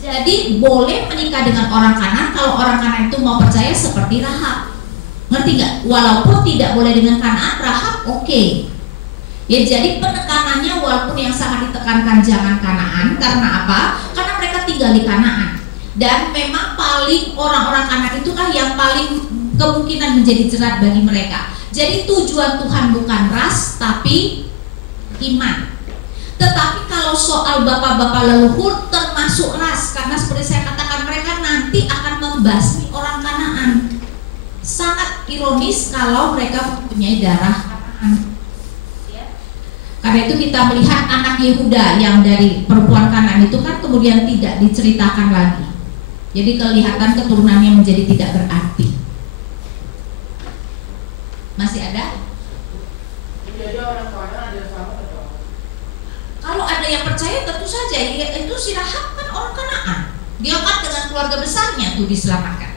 Jadi boleh menikah dengan orang Kanaan kalau orang Kanaan itu mau percaya seperti Rahab. Ngerti nggak? Walaupun tidak boleh dengan Kanaan, Rahab oke. Ya, jadi penekanannya walaupun yang sangat ditekankan jangan Kanaan, karena apa? Karena mereka tinggal di Kanaan. Dan memang paling orang-orang Kanaan itulah yang paling kemungkinan menjadi jerat bagi mereka. Jadi tujuan Tuhan bukan ras, tapi iman. Tetapi kalau soal bapak-bapak leluhur termasuk ras, karena seperti saya katakan mereka nanti akan membasmi orang Kanaan. Sangat ironis kalau mereka mempunyai darah Kanaan. Karena itu kita melihat anak Yehuda yang dari perempuan Kanaan itu kan kemudian tidak diceritakan lagi. Jadi kelihatan keturunannya menjadi tidak berarti. Masih ada? Jadi orang Kanaan ada sama atau? Kalau ada yang percaya tentu saja, itu si Rahab kan orang Kanaan. Dia kan dengan keluarga besarnya tuh diselamatkan.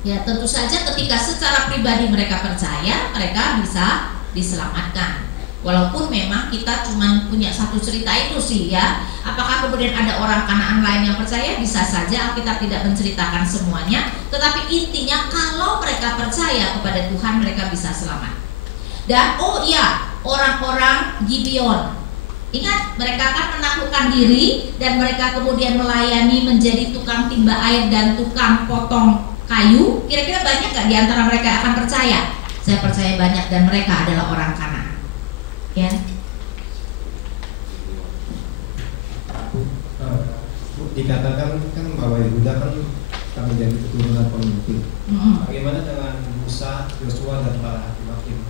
Ya, tentu saja ketika secara pribadi mereka percaya, mereka bisa diselamatkan. Walaupun memang kita cuma punya satu cerita itu sih ya. Apakah kemudian ada orang Kanaan lain yang percaya? Bisa saja, Alkitab tidak menceritakan semuanya. Tetapi intinya kalau mereka percaya kepada Tuhan, mereka bisa selamat. Dan oh iya, orang-orang Gibeon, ingat mereka kan menaklukkan diri dan mereka kemudian melayani menjadi tukang timba air dan tukang potong kayu. Kira-kira banyak gak di antara mereka akan percaya? Saya percaya banyak, dan mereka adalah orang Kanaan. Ya. Dikatakan kan bahwa Yehuda kan akan menjadi keturunan pemimpin. Bagaimana dengan Musa, Yosua dan para hakim-hakim?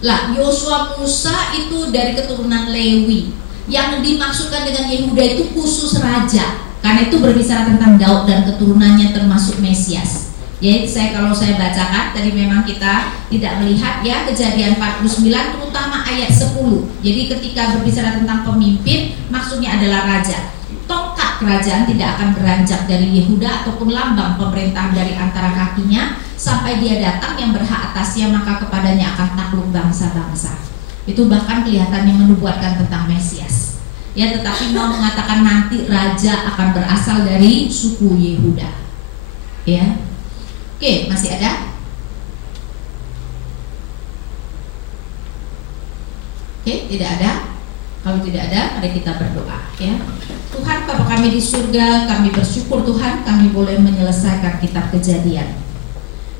Lah, Yosua, Musa itu dari keturunan Lewi. Yang dimaksudkan dengan Yehuda itu khusus raja. Karena itu berbicara tentang Daud dan keturunannya termasuk Mesias. Ya, kalau saya bacakan tadi memang kita tidak melihat ya Kejadian 49 terutama ayat 10. Jadi ketika berbicara tentang pemimpin maksudnya adalah raja. Tongkat kerajaan tidak akan beranjak dari Yehuda ataupun lambang pemerintahan dari antara kakinya sampai dia datang yang berhak atasnya, maka kepadanya akan takluk bangsa-bangsa. Itu bahkan kelihatannya menubuatkan tentang Mesias. ya, tetapi mau mengatakan nanti raja akan berasal dari suku Yehuda. Ya. Oke, masih ada? Oke, tidak ada. Kalau tidak ada, mari kita berdoa, ya. Tuhan Bapa kami di surga, kami bersyukur Tuhan kami boleh menyelesaikan kitab Kejadian.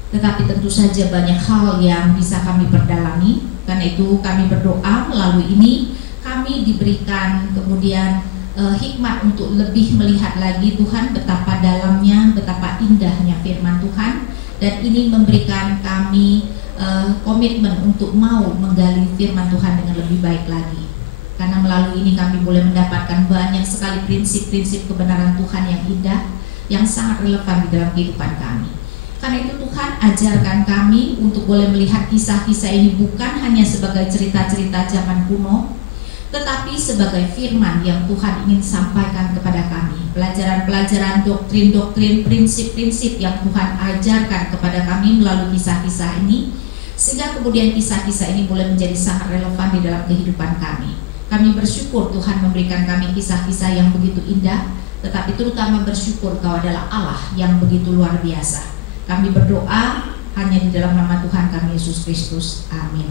Tetapi tentu saja banyak hal yang bisa kami perdalami. Karena itu kami berdoa melalui ini kami diberikan kemudian hikmat untuk lebih melihat lagi Tuhan betapa dalamnya, betapa indahnya firman Tuhan, dan ini memberikan kami komitmen untuk mau menggali firman Tuhan dengan lebih baik lagi. Karena melalui ini kami boleh mendapatkan banyak sekali prinsip-prinsip kebenaran Tuhan yang indah, yang sangat relevan di dalam kehidupan kami. Karena itu Tuhan ajarkan kami untuk boleh melihat kisah-kisah ini bukan hanya sebagai cerita-cerita zaman kuno, tetapi sebagai firman yang Tuhan ingin sampaikan kepada kami. Pelajaran-pelajaran, doktrin-doktrin, prinsip-prinsip yang Tuhan ajarkan kepada kami melalui kisah-kisah ini, sehingga kemudian kisah-kisah ini boleh menjadi sangat relevan di dalam kehidupan kami. Kami bersyukur Tuhan memberikan kami kisah-kisah yang begitu indah, tetapi terutama bersyukur Kau adalah Allah yang begitu luar biasa. Kami berdoa hanya di dalam nama Tuhan kami Yesus Kristus. Amin.